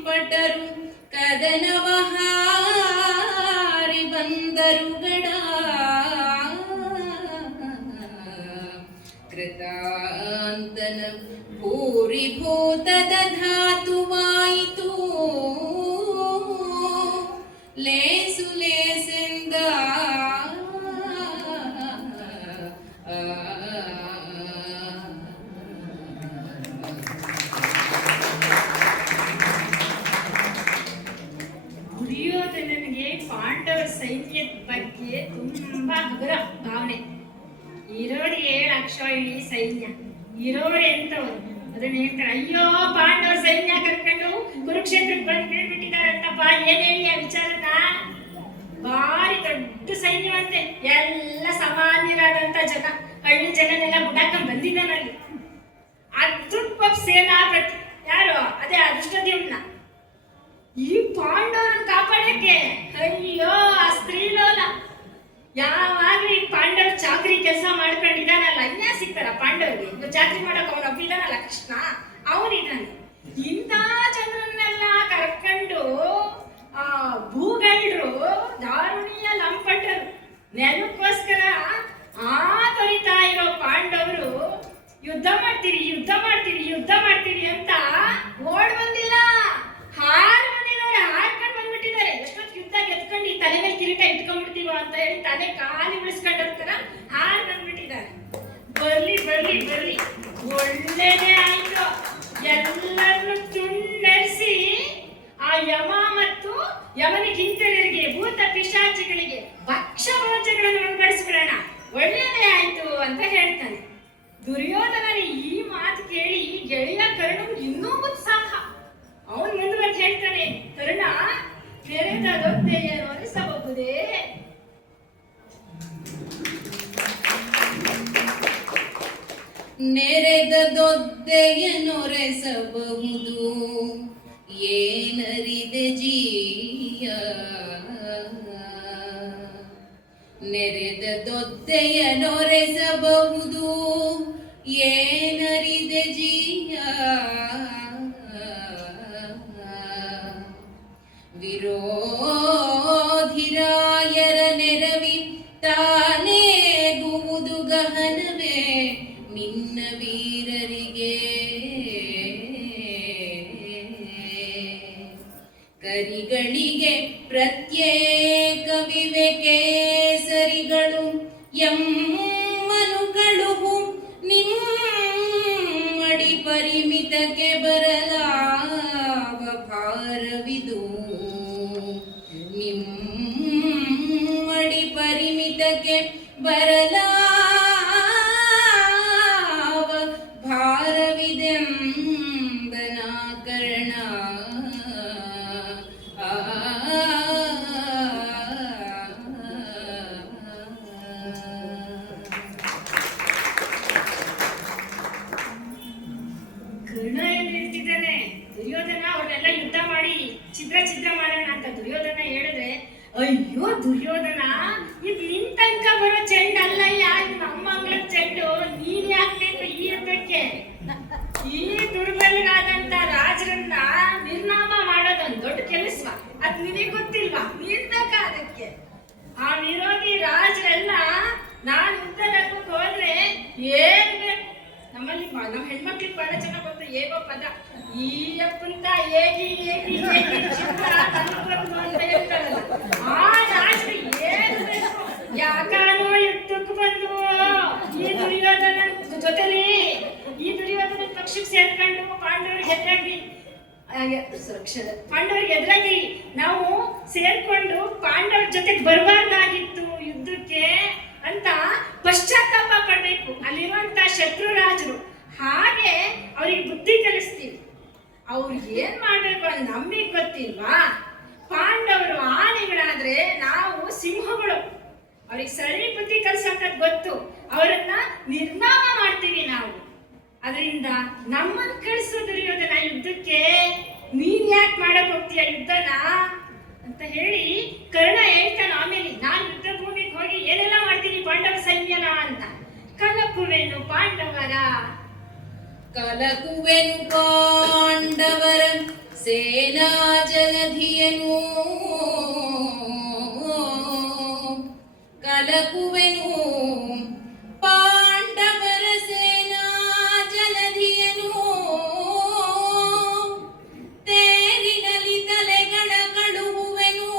ಪಟರು ಕದನವ ಹಾರಿ ಬಂದರುಗಡ ಕೃತಾಂತನ ಭೂರಿಭೂತದ ಧಾತುವಾಯಿತು ಲೇಸು ಲೇಸೆಂದ ದುರ್ಯೋಧನನಿಗೆ ಪಾಂಡವ ಸೈನ್ಯದ ಬಗ್ಗೆ ತುಂಬಾ ಹಗುರ ಭಾವನೆ. ಇರೋರು 7 ಅಕ್ಷೋಹಿಣಿ ಸೈನ್ಯ, ಇರೋರು ಎಂತವ್ರು ಅದನ್ನ ಹೇಳ್ತಾರೆ. ಅಯ್ಯೋ ಪಾಂಡವ ಸೈನ್ಯ ಕರ್ಕೊಂಡು ಕುರುಕ್ಷೇತ್ರಕ್ಕೆ ಬಂದು ಬೀಳ್ಬಿಟ್ಟಿದಾರಂತಪ್ಪ, ಏನ್ ಹೇಳಿ ಆ ವಿಚಾರನ. ಭಾರಿ ದೊಡ್ಡ ಸೈನ್ಯವಂತೆ, ಎಲ್ಲ ಸಾಮಾನ್ಯರಾದಂತ ಜನ, ಹಳ್ಳಿ ಜನನೆಲ್ಲ ಬುಡಾಕೊಂಡ್ ಬಂದಿದ್ದಾನಲ್ಲಿ. ಅದ್ಭುತ ಸೇನಾಪತಿ ಯಾರು, ಅದೇ ಅದೃಷ್ಟದ್ಯುಮ್ನ. ಈ ಪಾಂಡವರನ್ನ ಕಾಪಾಡಕ್ಕೆ ಅಯ್ಯೋ ಆ ಸ್ತ್ರೀಲೋಲ, ಯಾವಾಗ್ಲೂ ಈ ಪಾಂಡವ ಚಾಕ್ರಿ ಕೆಲಸ ಮಾಡ್ಕೊಂಡಿದ್ದಾನಲ್ಲ, ಇನ್ಯಾ ಸಿಗ್ತಾರ ಪಾಂಡವರಿಗೆ ಚಾಕ್ರಿ ಮಾಡಕ್ ಅವನ ಒಪ್ಪಿದಾನಲ್ಲ ಕೃಷ್ಣ, ಅವನಿದ್ದಾನೆ. ಇಂಥ ಜನರನ್ನೆಲ್ಲ ಕರ್ಕೊಂಡು ಆ ಭೂಗಳ್ರು ದಾರುಣಿಯ ಲಂಪಟರು ನೆನಕ್ಕೋಸ್ಕರ ತೊರಿತಾ ಇರೋ ಪಾಂಡವರು ಯುದ್ಧ ಮಾಡ್ತೀರಿ ಯುದ್ಧ ಮಾಡ್ತೀರಿ ಯುದ್ಧ ಮಾಡ್ತೀರಿ ಅಂತ ಓಡ್ ಬಂದಿಲ್ಲ, ಹಾರ್ ಬಂದಿದ್ದಾರೆ, ಹಾರ್ಕೊಂಡು ಬಂದ್ಬಿಟ್ಟಿದ್ದಾರೆ. ಎಷ್ಟೊತ್ತು ಯುದ್ಧ ಗೆದ್ಕೊಂಡು ಈ ತಲೆ ಮೇಲೆ ಕಿರೀಟ ಇಟ್ಕೊಂಡ್ಬಿಡ್ತೀವ ಅಂತ ಹೇಳಿ ತಲೆ ಖಾಲಿ ಉಳಿಸ್ಕೊಂಡೋಗ್ತಾರ ಹಾರ್ ಬಂದ್ಬಿಟ್ಟಿದ್ದಾರೆ. ಬರ್ಲಿ ಬರ್ಲಿ ಬರ್ಲಿ, ಒಳ್ಳೇದೇ ಆಯ್ತು. ಎಲ್ಲರನ್ನು ತುಂಡರಿಸಿ ಆ ಯಮ ಮತ್ತು ಯಮನಿಗೆ ಹಿಂತಿರುಗಿ ಭೂತ ಪಿಶಾಚಿಗಳಿಗೆ ಭಕ್ಷ ಭೋಜಗಳನ್ನು ಉಣಬಡಿಸ್ಬಿಡೋಣ, ಒಳ್ಳೇದೇ ಆಯ್ತು ಅಂತ ಹೇಳ್ತಾನೆ. ದುರ್ಯೋಧನನ ಈ ಮಾತು ಕೇಳಿ ಗೆಳೆಯ ಕರ್ಣನಿಗೆ ಇನ್ನೂ ಉತ್ಸಾಹ. ಅವನು ಮುಂದುವರೆದು ಹೇಳ್ತಾನೆ, ಕರ್ಣ ನೆರೆದದೊದ್ದೆಯನ್ನು ಅನಿಸಬಹುದೇ? ನೆರೆದದೊದ್ದೆಯನೊರೆಸಬಹುದು ಏನರಿದೆ ಜೀಯ, ನೆರೆದದೊದ್ದೆಯನೊರೆಸಬಹುದು ಏನರಿದೆ ಜೀಯ, ವಿರೋಧಿರಾಯರ ನೆರವಿ ತಾನೇಗುವುದು ಗಹನವೇ ನಿನ್ನ ವೀರರಿಗೆ, ಕರಿಗಳಿಗೆ ಪ್ರತ್ಯೇಕವಿವೆ ಕೇಸರಿಗಳು ಎಮ್ಮನುಗಳು ನಿಮ್ಮಡಿ ಪರಿಮಿತಕ್ಕೆ ಬರಲಾವ ಭಾರವಿದು, ನಿಮ್ಮಡಿ ಪರಿಮಿತಕ್ಕೆ ಬರಲಾವ ಭಾರವಿದೆಂಬನ ಕರ್ಣ. ಕರ್ಣ ಏನ್ ಹೇಳ್ತಿದ್ದಾನೆ, ದುರ್ಯೋಧನ ಅವ್ರನ್ನೆಲ್ಲ ಯುದ್ಧ ಮಾಡಿ ಛಿದ್ರ ಛಿದ್ರ ಮಾಡೋಣ ಅಂತ ದುರ್ಯೋಧನ ಹೇಳಿದ್ರೆ, ಅಯ್ಯೋ ದುರ್ಯೋಧನ ಇದು ನಿನ್ ತನಕ ಬರೋ ಚೆಂಡು ಅಲ್ಲಯ್ಯ, ಇದು ನಮ್ಮ ಅಂಗಳದ ಚೆಂಡು, ನೀನ್ ಯಾಕಬೇಕು ಈ ಯುದ್ಧಕ್ಕೆ? ಈ ದುರ್ಬಲರಾದಂತ ರಾಜರನ್ನ ನಿರ್ನಾಮ ಮಾಡೋದೊಂದು ದೊಡ್ಡ ಏನ್ ಬೇಕು ನಮ್ಮಲ್ಲಿ ನಮ್ಮ ಹೆಣ್ಮಕ್ಳಿಗೆ ಬಹಳ ಚೆನ್ನಾಗಿ ಗೊತ್ತು ಏಗೋ ಪದ ಈ ಅಪ್ಪಂತ ಏಗಿ ಏಗಿ ಏಗಿ ಚಿಕ್ಕ ಕನಕರತ್ನ ಅಂತ ಹೇಳ್ತಾರಲ್ಲ ಆ ನಾಚಿ ಏನ್ ಬೇಕು ಯಾಕಾನೋ ಯುದ್ಧಕ್ಕೆ ಬಂದು ಈ ದುರ್ಯೋಧನ ಜೊತೆಲಿ ಈ ದುರ್ಯೋಧನ ಪಕ್ಷಕ್ಕೆ ಸೇರ್ಕೊಂಡು ಪಾಂಡವರಿಗೆ ಎದುರಾಗಿ ಪಾಂಡವರಿಗೆ ಎದುರಾಗಿ ನಾವು ಸೇರ್ಕೊಂಡು ಪಾಂಡವರ ಜೊತೆಗೆ ಬರಬಾರ್ದಾಗಿತ್ತು ಯುದ್ಧಕ್ಕೆ ಅಂತ ಪಶ್ಚಾತ್ತಾಪ ಪಡ್ಬೇಕು ಅಲ್ಲಿರುವಂತ ಶತ್ರು ರಾಜರು. ಹಾಗೆ ಅವ್ರಿಗೆ ಬುದ್ಧಿ ಕಲಿಸ್ತೀವಿ. ಅವ್ರು ಏನ್ ಮಾಡ್ಬೇಕು ಅಂತ ನಮಗೆ ಗೊತ್ತಿಲ್ವಾ? ಪಾಂಡವರು ಆನೆಗಳಾದ್ರೆ ನಾವು ಸಿಂಹಗಳು. ಅವ್ರಿಗೆ ಸರಿ ಬುದ್ಧಿ ಕಲ್ಸಕ್ಕದ್ ಗೊತ್ತು. ಅವರನ್ನ ನಿರ್ನಾಮ ಮಾಡ್ತೀವಿ ನಾವು. ಅದರಿಂದ ನಮ್ಮನ್ನು ಕಳಿಸೋ ದುರ್ಯೋಧನ ಯುದ್ಧಕ್ಕೆ ನೀನ್ ಯಾಕೆ ಮಾಡಕ್ ಹೋಗ್ತೀಯ ಯುದ್ಧನ ಅಂತ ಹೇಳಿ ಕರ್ಣ ಹೇಳ್ತಾನೆ. ಆಮೇಲೆ ನಾನ್ ಯುದ್ಧ ಭೂಮಿಗೆ ಹೋಗಿ ಏನೆಲ್ಲ ಮಾಡ್ತೀನಿ ಪಾಂಡವ ಸೈನ್ಯನ ಅಂತ. ಕಲಕುವೆನು ಪಾಂಡವರ ಕಲಕುವೆನು ಪಾಂಡವರ ಸೇನಾ ಜಲಧಿಯನು ಕಲಕುವೆನು ಪಾಂಡವರ ಸೇನಾ ಜಲಧಿಯನು ತೇರಿನಲ್ಲಿ ತಲೆಗಳ ಕಳುಹುವೆನು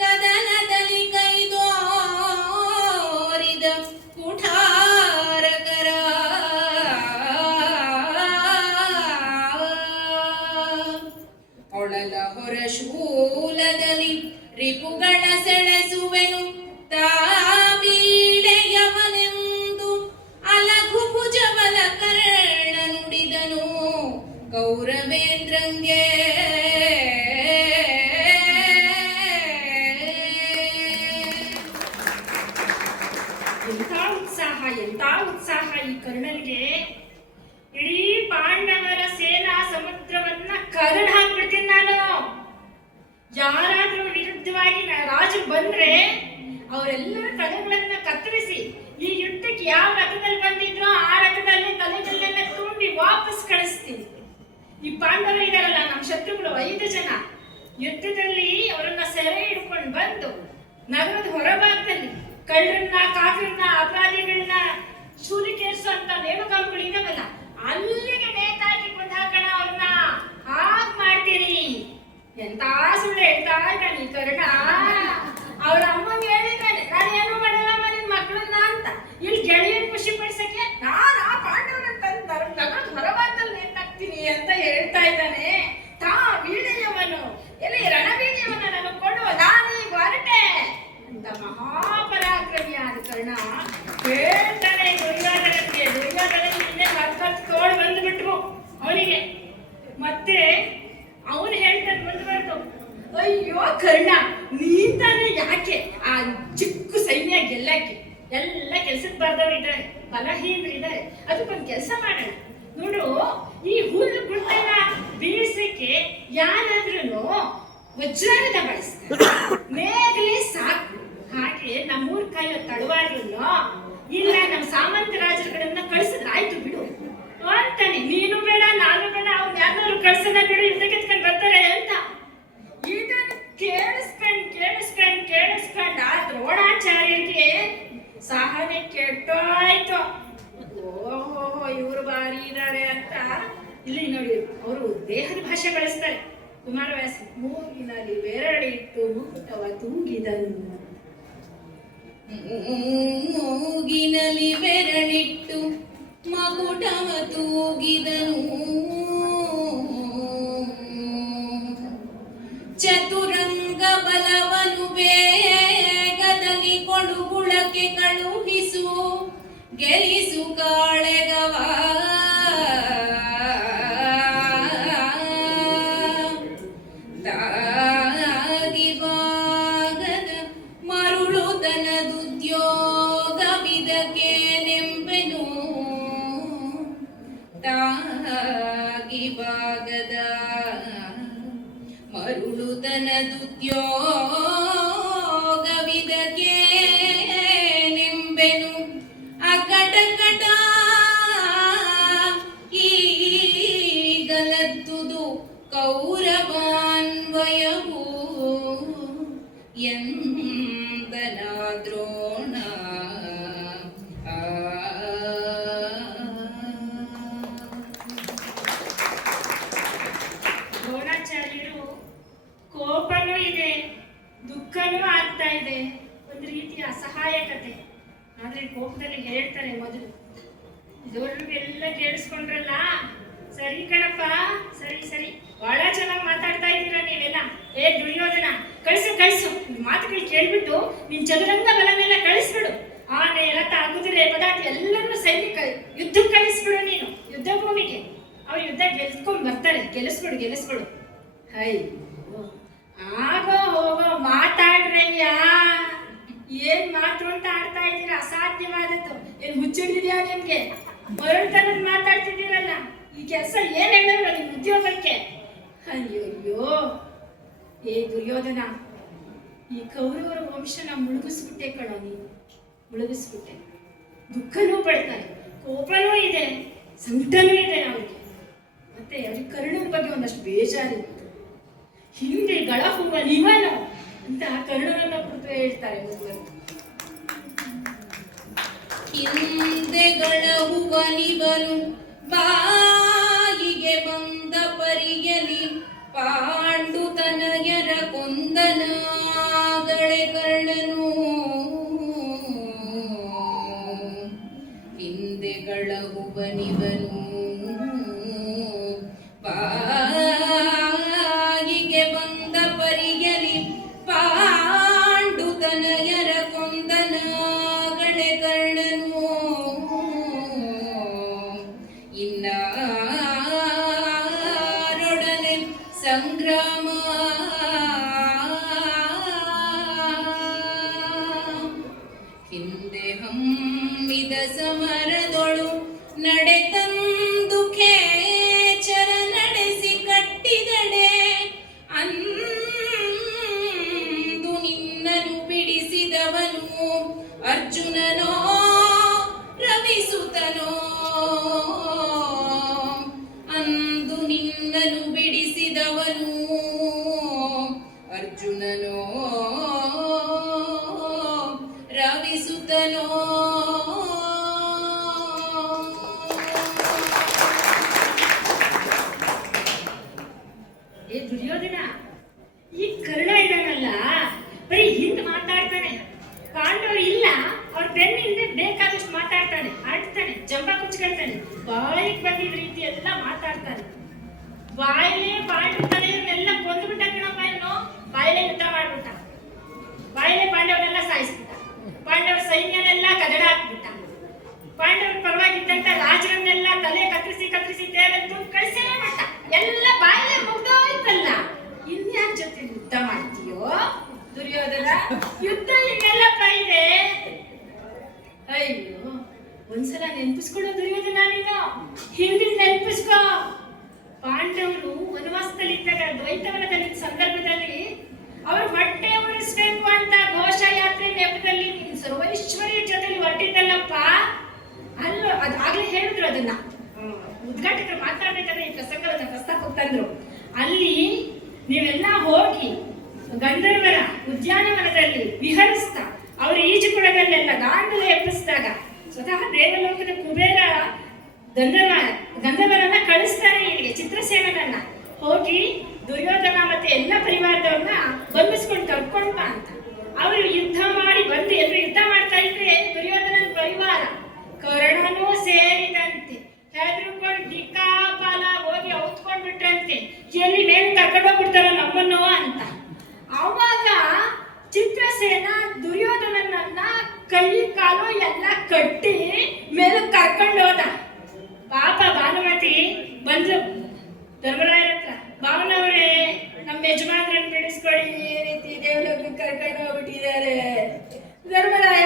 ಕದನದಲ್ಲಿ ಕೈದೋರಿದ ಕುಠಾರಕರ ಒಳಲ ಹೊರ ಶೂಲದಲ್ಲಿ ರಿಪುಗಳ ಸೆಳೆಸುವೆನು ತಾವೀಳೆಯವನೆಂದು ಅಲಘು ಭುಜಬಲ ಕರ್ಣ ನುಡಿದನು ಕೌರವೇಂದ್ರಂಗೆ. ಎಂತ ಉತ್ಸಾಹ ಈ ಕರ್ಣನಿಗೆ. ಇಡೀ ಪಾಂಡವರ ಸೇನಾ ಸಮುದ್ರವನ್ನ ಕರಡ್ ಹಾಕ್ಬಿಡ್ತೀನಿ ನಾನು. ಯಾರಾದ್ರೂ ವಿರುದ್ಧವಾಗಿ ರಾಜು ಬಂದ್ರೆ ಅವರೆಲ್ಲರ ತಲೆಗಳನ್ನ ಕತ್ತರಿಸಿ ಈ ಯುದ್ಧಕ್ಕೆ ಯಾವ ರಥದಲ್ಲಿ ಬಂದಿದ್ರೋ ಆ ರಥದಲ್ಲಿ ತಲೆಗಳನ್ನೆಲ್ಲ ತುಂಬಿ ವಾಪಸ್ ಕಳಿಸ್ತೀನಿ. ಈ ಪಾಂಡವರು ಇದಾರಲ್ಲ ನಮ್ಮ ಶತ್ರುಗಳು 5 ಜನ, ಯುದ್ಧದಲ್ಲಿ ಅವರನ್ನ ಸೆರೆ ಹಿಡ್ಕೊಂಡು ಬಂದು ನಗರದ ಹೊರಭಾಗದಲ್ಲಿ ಕಳ್ಳರನ್ನ ಕಾಕರನ್ನ ಅಪರಾಧಿಗಳನ್ನ ಶೂಲಿಕೇರಿಸುವಂತ ನೇಮಕಾಂಗಳು ಇದಾವಲ್ಲ ಅಲ್ಲಿಗೆ ನೇತಾಕಿ ಕೊಂದಾಕಣ ಅವ್ರನ್ನ ಹಾಗೆ ಮಾಡ್ತೀನಿ. ಎಂತ ಸುಳ್ಳು ಹೇಳ್ತಾ ಇದ್ದಾನೆ ಈ ಕರ್ಣ. ಅವ್ರ ಅಮ್ಮಂಗೆ ಹೇಳಿದ್ದಾನೆ ನಾನೇನು ಮಾಡಲ್ಲ ನಿನ್ ಮಕ್ಕಳನ್ನ ಅಂತ. ಇಲ್ಲಿ ಗೆಳೆಯನ್ ಖುಷಿ ಪಡಿಸಕ್ಕೆ ನಾನು ಆ ಪಾಂಡವನ ತಂದು ನಗರದ ಹೊರಭಾಗದಲ್ಲಿ ನೇತಾಕ್ತೀನಿ ಅಂತ ಹೇಳ್ತಾ ಇದ್ದಾನೆ. ತಾ ವೀಳೆಯವನು ಎಲ್ಲಿ ರಣವೀಳ್ಯವನ್ನ ನನಗೆ ಕೊಡುವ ನಾನೀಗ ಹೊರಟೆ ಅಂತ ಮಹಾಪರಾಕ್ರಮಿಯಾದ ಕರ್ಣ ಹೇಳ್ತಾನೆ ದುರ್ಯೋಧನನಿಗೆ. ದುರ್ಯೋಧನನಿಂದ ಹತ್ತು ತೋಳು ಬಂದ್ಬಿಟ್ರು ಅವನಿಗೆ. ಮತ್ತೆ ಅವನು ಹೇಳ್ತಾನೆ ಬಂದ್ಬಾರ್ದು, ಅಯ್ಯೋ ಕರ್ಣ ನೀನ್ ತಾನೇ ಯಾಕೆ ಆ ಚಿಕ್ಕ ಸೈನ್ಯ ಗೆಲ್ಲಕ್ಕೆ? ಎಲ್ಲ ಕೆಲ್ಸಕ್ಕೆ ಬರ್ದವ್ರು ಇದ್ದಾರೆ, ಬಲಹೀನರು ಇದ್ದಾರೆ. ಅದಕ್ಕೊಂದು ಕೆಲಸ ಮಾಡೋಣ ನೋಡು. ಈ ಹುಲ್ಲು ಗುಡ್ಡನ ಬೀಳ್ಸಕ್ಕೆ ಯಾರಾದ್ರೂ ವಜ್ರಾಯುಧ ಬಳಸ್ತಾರೆ, ನೇಗ್ಲೇ ಸಾಕು. ಹಾಗೆ ನಮ್ಮೂರ್ ಕಾಯೋ ತಳವಾಡ್ರು ಇಲ್ಲ ನಮ್ಮ ಸಾಮಂತ ರಾಜರುಗಳನ್ನ ಕಳ್ಸಿದ್ರೆ ಆಯ್ತು ಬಿಡು ಅಂತಾನೆ. ನೀನು ಬೇಡ ನಾನು ಬೇಡ ಅವ್ರು ಯಾರು ಕಳ್ಸದ ಬಿಡು ಯುದ್ಧಕ್ಕೆ ಎತ್ಕೊಂಡು ಬರ್ತಾರೆ ಅಂತ. ಇದನ್ನು ಕೇಳಿಸ್ಕೊಂಡು ಆ ದ್ರೋಣಾಚಾರ್ಯರಿಗೆ ಸಹನೆ ಕೆಟ್ಟೋಯ್ತು. ಓಹೋ ಇವರು ಬಾರಿ ಇದ್ದಾರೆ ಅಂತ. ಇಲ್ಲಿ ನೋಡಿ ಅವರು ದೇಹದ ಭಾಷೆ ಬಳಸ್ತಾರೆ. ಕುಮಾರವ್ಯಾಸ ಮೂಗಿನಲ್ಲಿ ಬೆರಳಿಟ್ಟು ಮುಕುಟವ ತೂಗಿದನು. ಮೂಗಿನಲ್ಲಿ ಬೆರಳಿಟ್ಟು ಮಕುಟವ ತೂಗಿದನು. ಚತುರಂಗ ಬಲವನು ಬೇಗದಲ್ಲಿ ಕೊಡುಗುಳಕ್ಕೆ ಕಳುಹಿಸು ಗೆಲಿಸು ಕಾಳೆಗವ. ತಾಗಿ ಭಾಗದ ಮರುಳುತನದುದ್ಯೋಗವಿದಕ್ಕೆ ನೆಂಬೆನು. ತಾಗಿ ಭಾಗದ ಮರುಳುತನದುದ್ಯೋಗವಿದಕ್ಕೆ ನೆಂಬೆನು. ಅಕಟಕಟ ಈಗಲದ್ದುದು ಕೌರವಾನ್ವಯವು ಎಂದನ ದ್ರೋಣ. ಯುದ್ಧನೂ ಆಗ್ತಾ ಇದೆ, ಒಂದು ರೀತಿಯ ಅಸಹಾಯಕತೆ. ಆದ್ರೆ ಕೋಪದಲ್ಲಿ ಹೇಳ್ತಾರೆ ಮೊದಲು, ಇದುವರೆಗೆಲ್ಲ ಕೇಳಿಸ್ಕೊಂಡ್ರಲ್ಲ, ಸರಿ ಕಣಪ್ಪ, ಸರಿ ಸರಿ, ಬಹಳ ಚೆನ್ನಾಗಿ ಮಾತಾಡ್ತಾ ಇದ್ದೀರಾ ನೀವೆಲ್ಲ. ದುರ್ಯೋಧನ, ಕಳಿಸು ಕಳಿಸು, ಮಾತುಗಳು ಕೇಳ್ಬಿಟ್ಟು ನಿನ್ ಚದುರಂಗ ಬಲನೆಲ್ಲ ಕಳಿಸ್ಬಿಡು. ಆನೆ, ರಥ, ಕುದುರೆ, ಪದಾತಿ ಎಲ್ಲರನ್ನೂ ಸೈನಿಕ ಯುದ್ಧಕ್ಕೆ ಕಳಿಸ್ಬಿಡು ನೀನು, ಯುದ್ಧ ಭೂಮಿಗೆ. ಅವ್ರು ಯುದ್ಧ ಗೆಲ್ಸ್ಕೊಂಡ್ ಬರ್ತಾರೆ, ಗೆಲ್ಲಿಸ್ಬಿಡು. ಹೈ, ಆಗೋ ಹೋಗೋ ಮಾತಾಡ್ರಯ್ಯ, ಏನ್ ಮಾತು ಅಂತ ಆಡ್ತಾ ಇದ್ದೀರಾ? ಅಸಾಧ್ಯವಾದದ್ದು. ಏನ್ ಹುಚ್ಚಿಡಿದ್ಯಾ ನಿಮ್ಗೆ? ಮರಳ್ತನದ್ ಮಾತಾಡ್ತಿದ್ದೀರಲ್ಲ, ಈ ಕೆಲಸ ಏನ್ ಹೇಳಿದ್ರು ನಿಮ್ ಉದ್ಯೋಗಕ್ಕೆ? ಅಯ್ಯೋ, ದುರ್ಯೋಧನ, ಈ ಕೌರವರ ವಂಶನ ಮುಳುಗಿಸ್ಬಿಟ್ಟೆ ಕಣೋ ನೀನು, ಮುಳುಗಿಸ್ಬಿಟ್ಟೆ. ದುಃಖನೂ ಪಡ್ತಾರೆ, ಕೋಪನೂ ಇದೆ, ಸಂಕಟನೂ ಇದೆ ಅವ್ರಿಗೆ. ಮತ್ತೆ ಅವ್ರಿಗೆ ಕರ್ಣನ ಬಗ್ಗೆ ಒಂದಷ್ಟು ಬೇಜಾರಿತ್ತು. ಹಿಂದೆ ಗಳ ಹೂವ ನಿವನು ಅಂತ ಕರ್ಣನನ್ನ ಕುರಿತು ಹೇಳ್ತಾರೆ ಮುಂದುವರೆದು. ಹಿಂದೆಗಳ ಹೂವನಿವನು ಬಾಯಿಗೆ ಬಂದ ಪರಿಯಲಿ ಪಾಂಡು ತನಯರ ಕೊಂದನಾಗಳೆ ಕರ್ಣನು. ಹಿಂದೆಗಳ ಹೂವನಿವನು ಬಾಯಿಗೆ ಬಂದ ಪರಿಯಲಿ ಪಾಂಡು ತನಯರ ಕೊಂದನಾಗಳೆ ಕರ್ಣನು. ಇನ್ನಾರೊಡನೆ ಸಂಗ್ರಾಮ ಹಿಂದೆ ಹಮ್ಮಿದ ಸಮರದೊಳು ನಡೆತಂದು ಖೇಚರ ನಡೆಸಿ ಕಟ್ಟಿದಡೆ. ಅಂದು ನಿನ್ನನು ಬಿಡಿಸಿದವನು ಅರ್ಜುನನೋ ರವಿಸುತನೋ. ಅಂದು ನಿನ್ನನು ಬಿಡಿಸಿದವನು ಅರ್ಜುನನೋ ರವಿಸುತನೋ. ದುರ್ಯೋಧನ, ಈ ಕರ್ಣ ಇದಾನಲ್ಲ, ಬರೀ ಹಿಂದ್ ಮಾತಾಡ್ತಾನೆ. ಪಾಂಡವರು ಇಲ್ಲ, ಅವ್ರ ಬೆನ್ನಿಂದ ಬೇಕಾದಷ್ಟು ಮಾತಾಡ್ತಾನೆ, ಆಡ್ತಾನೆ, ಜಂಬ ಕುಚ್ಕೊಳ್ತಾನೆ, ಬಾಯಿಗೆ ಬಂದಿದ್ದ ರೀತಿ ಎಲ್ಲ ಮಾತಾಡ್ತಾನೆ. ಬಾಯಿಲೇ ಪಾಂಡವರನ್ನೆಲ್ಲ ಇವನ್ನೆಲ್ಲ ಕೊಂದ್ಬಿಟ್ಟ ಕಣಪ್ಪ, ಇವನು ಬಾಯಿಲೇ ಯುದ್ಧ ಮಾಡ್ಬಿಟ್ಟ, ಬಾಯಿಲೇ ಪಾಂಡವರೆಲ್ಲ ಸಾಯಿಸ್ಬಿಟ್ಟ, ಪಾಂಡವರ ಸೈನ್ಯನೆಲ್ಲ ಕದಡ ಹಾಕ್ಬಿಟ್ಟ, ಪಾಂಡವರ ಪರವಾಗಿದ್ದಂತ ರಾಜರನ್ನೆಲ್ಲ ತಲೆ ಕತ್ತರಿಸಿ ತೇಲಂತೂ ಕಳಿಸೇ ಬಿಟ್ಟ. ಎಲ್ಲ ಬಾಯಿಲೆ ಮುಗ್ದೋಯ್ತಲ್ಲ, ಇನ್ಯಾರ ಜೊತೆ ಯುದ್ಧ ಮಾಡ್ತೀಯೋ ದುರ್ಯೋಧನ? ಯುದ್ಧ ಇನ್ನೆಲ್ಲಪ್ಪ ಇದೆ. ಅಯ್ಯೋ, ಒಂದ್ಸಲ ನೆನಪಿಸ್ಕೊಳ್ಳೋ ದುರ್ಯೋಧನ, ನೀನು ಹಿಂದಿನ ನೆನಪಿಸ್ಕೋ. ಪಾಂಡವರು ವನವಾಸದಲ್ಲಿದ್ದಾಗ, ದ್ವೈತವನದಲ್ಲಿ ಸಂದರ್ಭದಲ್ಲಿ ಅವರು ಹೊಟ್ಟೆ ಉಳಿಸ್ಬೇಕು ಅಂತ ಘೋಷಯಾತ್ರೆ ನೆಪದಲ್ಲಿ ಸರ್ವೈಶ್ವರ್ಯ ಜೊತೆಲಿ ಹೊರಟಿದ್ದಲ್ಲಪ್ಪ. ಅಲ್ಲೋ, ಅದಾಗ್ಲೇ ಹೇಳಿದ್ರು, ಅದನ್ನ ಉದ್ಘಾಟಕರು ಮಾತಾಡ್ಬೇಕಾದ್ರೆ ಈ ಪ್ರಸಂಗವನ್ನ ಪ್ರಸ್ತಾಪಕ್ಕೆ ತಂದ್ರು. ಅಲ್ಲಿ ನೀವೆಲ್ಲ ಹೋಗಿ ಗಂಧರ್ವರ ಉದ್ಯಾನವನದಲ್ಲಿ ವಿಹರಿಸ್ತಾ, ಅವರು ಈಜುಕೊಳದಲ್ಲೆಲ್ಲ ದಾಂಡಲೆ ಎಬ್ಬಿಸಿದಾಗ ಸ್ವತಃ ದೇವಲೋಕದ ಕುಬೇರ ಗಂಧರ್ವರನ್ನ ಕಳಿಸ್ತಾರೆ ಇಲ್ಲಿಗೆ, ಚಿತ್ರಸೇನನನ್ನ. ಹೋಗಿ ದುರ್ಯೋಧನ ಮತ್ತೆ ಎಲ್ಲ ಪರಿವಾರದವ್ರನ್ನ ಬಂಧಿಸ್ಕೊಂಡು ಕರ್ಕೊಂಡ್ ಬಾ ಅಂತ. ಅವರು ಯುದ್ಧ ಮಾಡಿ ಬಂದು ಎಲ್ಲರೂ ಯುದ್ಧ ಮಾಡ್ತಾ ಇದ್ರೆ ದುರ್ಯೋಧನನ ಪರಿವಾರ ಕರ್ಣನೂ ಸೇರಿದಂತೆ ಹೆದರ್ಕೊಂಡು ದಿಕ್ಕಾಪಾಲ ಹೋಗಿ ಔತ್ಕೊಂಡ್ಬಿಟ್ರಂತೆ. ಎಲ್ಲಿ ಮೇಲೆ ಕರ್ಕೊಂಡೋಗ್ಬಿಡ್ತಾರ ನಮ್ಮನ್ನು ಅಂತ. ಅವಾಗ ಚಿತ್ರಸೇನ ದುರ್ಯೋಧನನನ್ನ ಕೈ ಕಾಲು ಎಲ್ಲ ಕಟ್ಟಿ ಮೇಲೆ ಕರ್ಕೊಂಡು ಹೋದ. ಪಾಪ ಭಾನುಮತಿ ಬಂದ್ರು ಧರ್ಮರಾಯರ ಹತ್ರ, ಭಾವನವ್ರೆ, ನಮ್ಮ ಯಜಮಾನ್ರನ್ನ ಬಿಡಿಸ್ಕೊಡಿ, ಈ ರೀತಿ ದೇವರನ್ನು ಕರ್ಕೊಂಡು ಹೋಗ್ಬಿಟ್ಟಿದ್ದಾರೆ. ಧರ್ಮರಾಯ,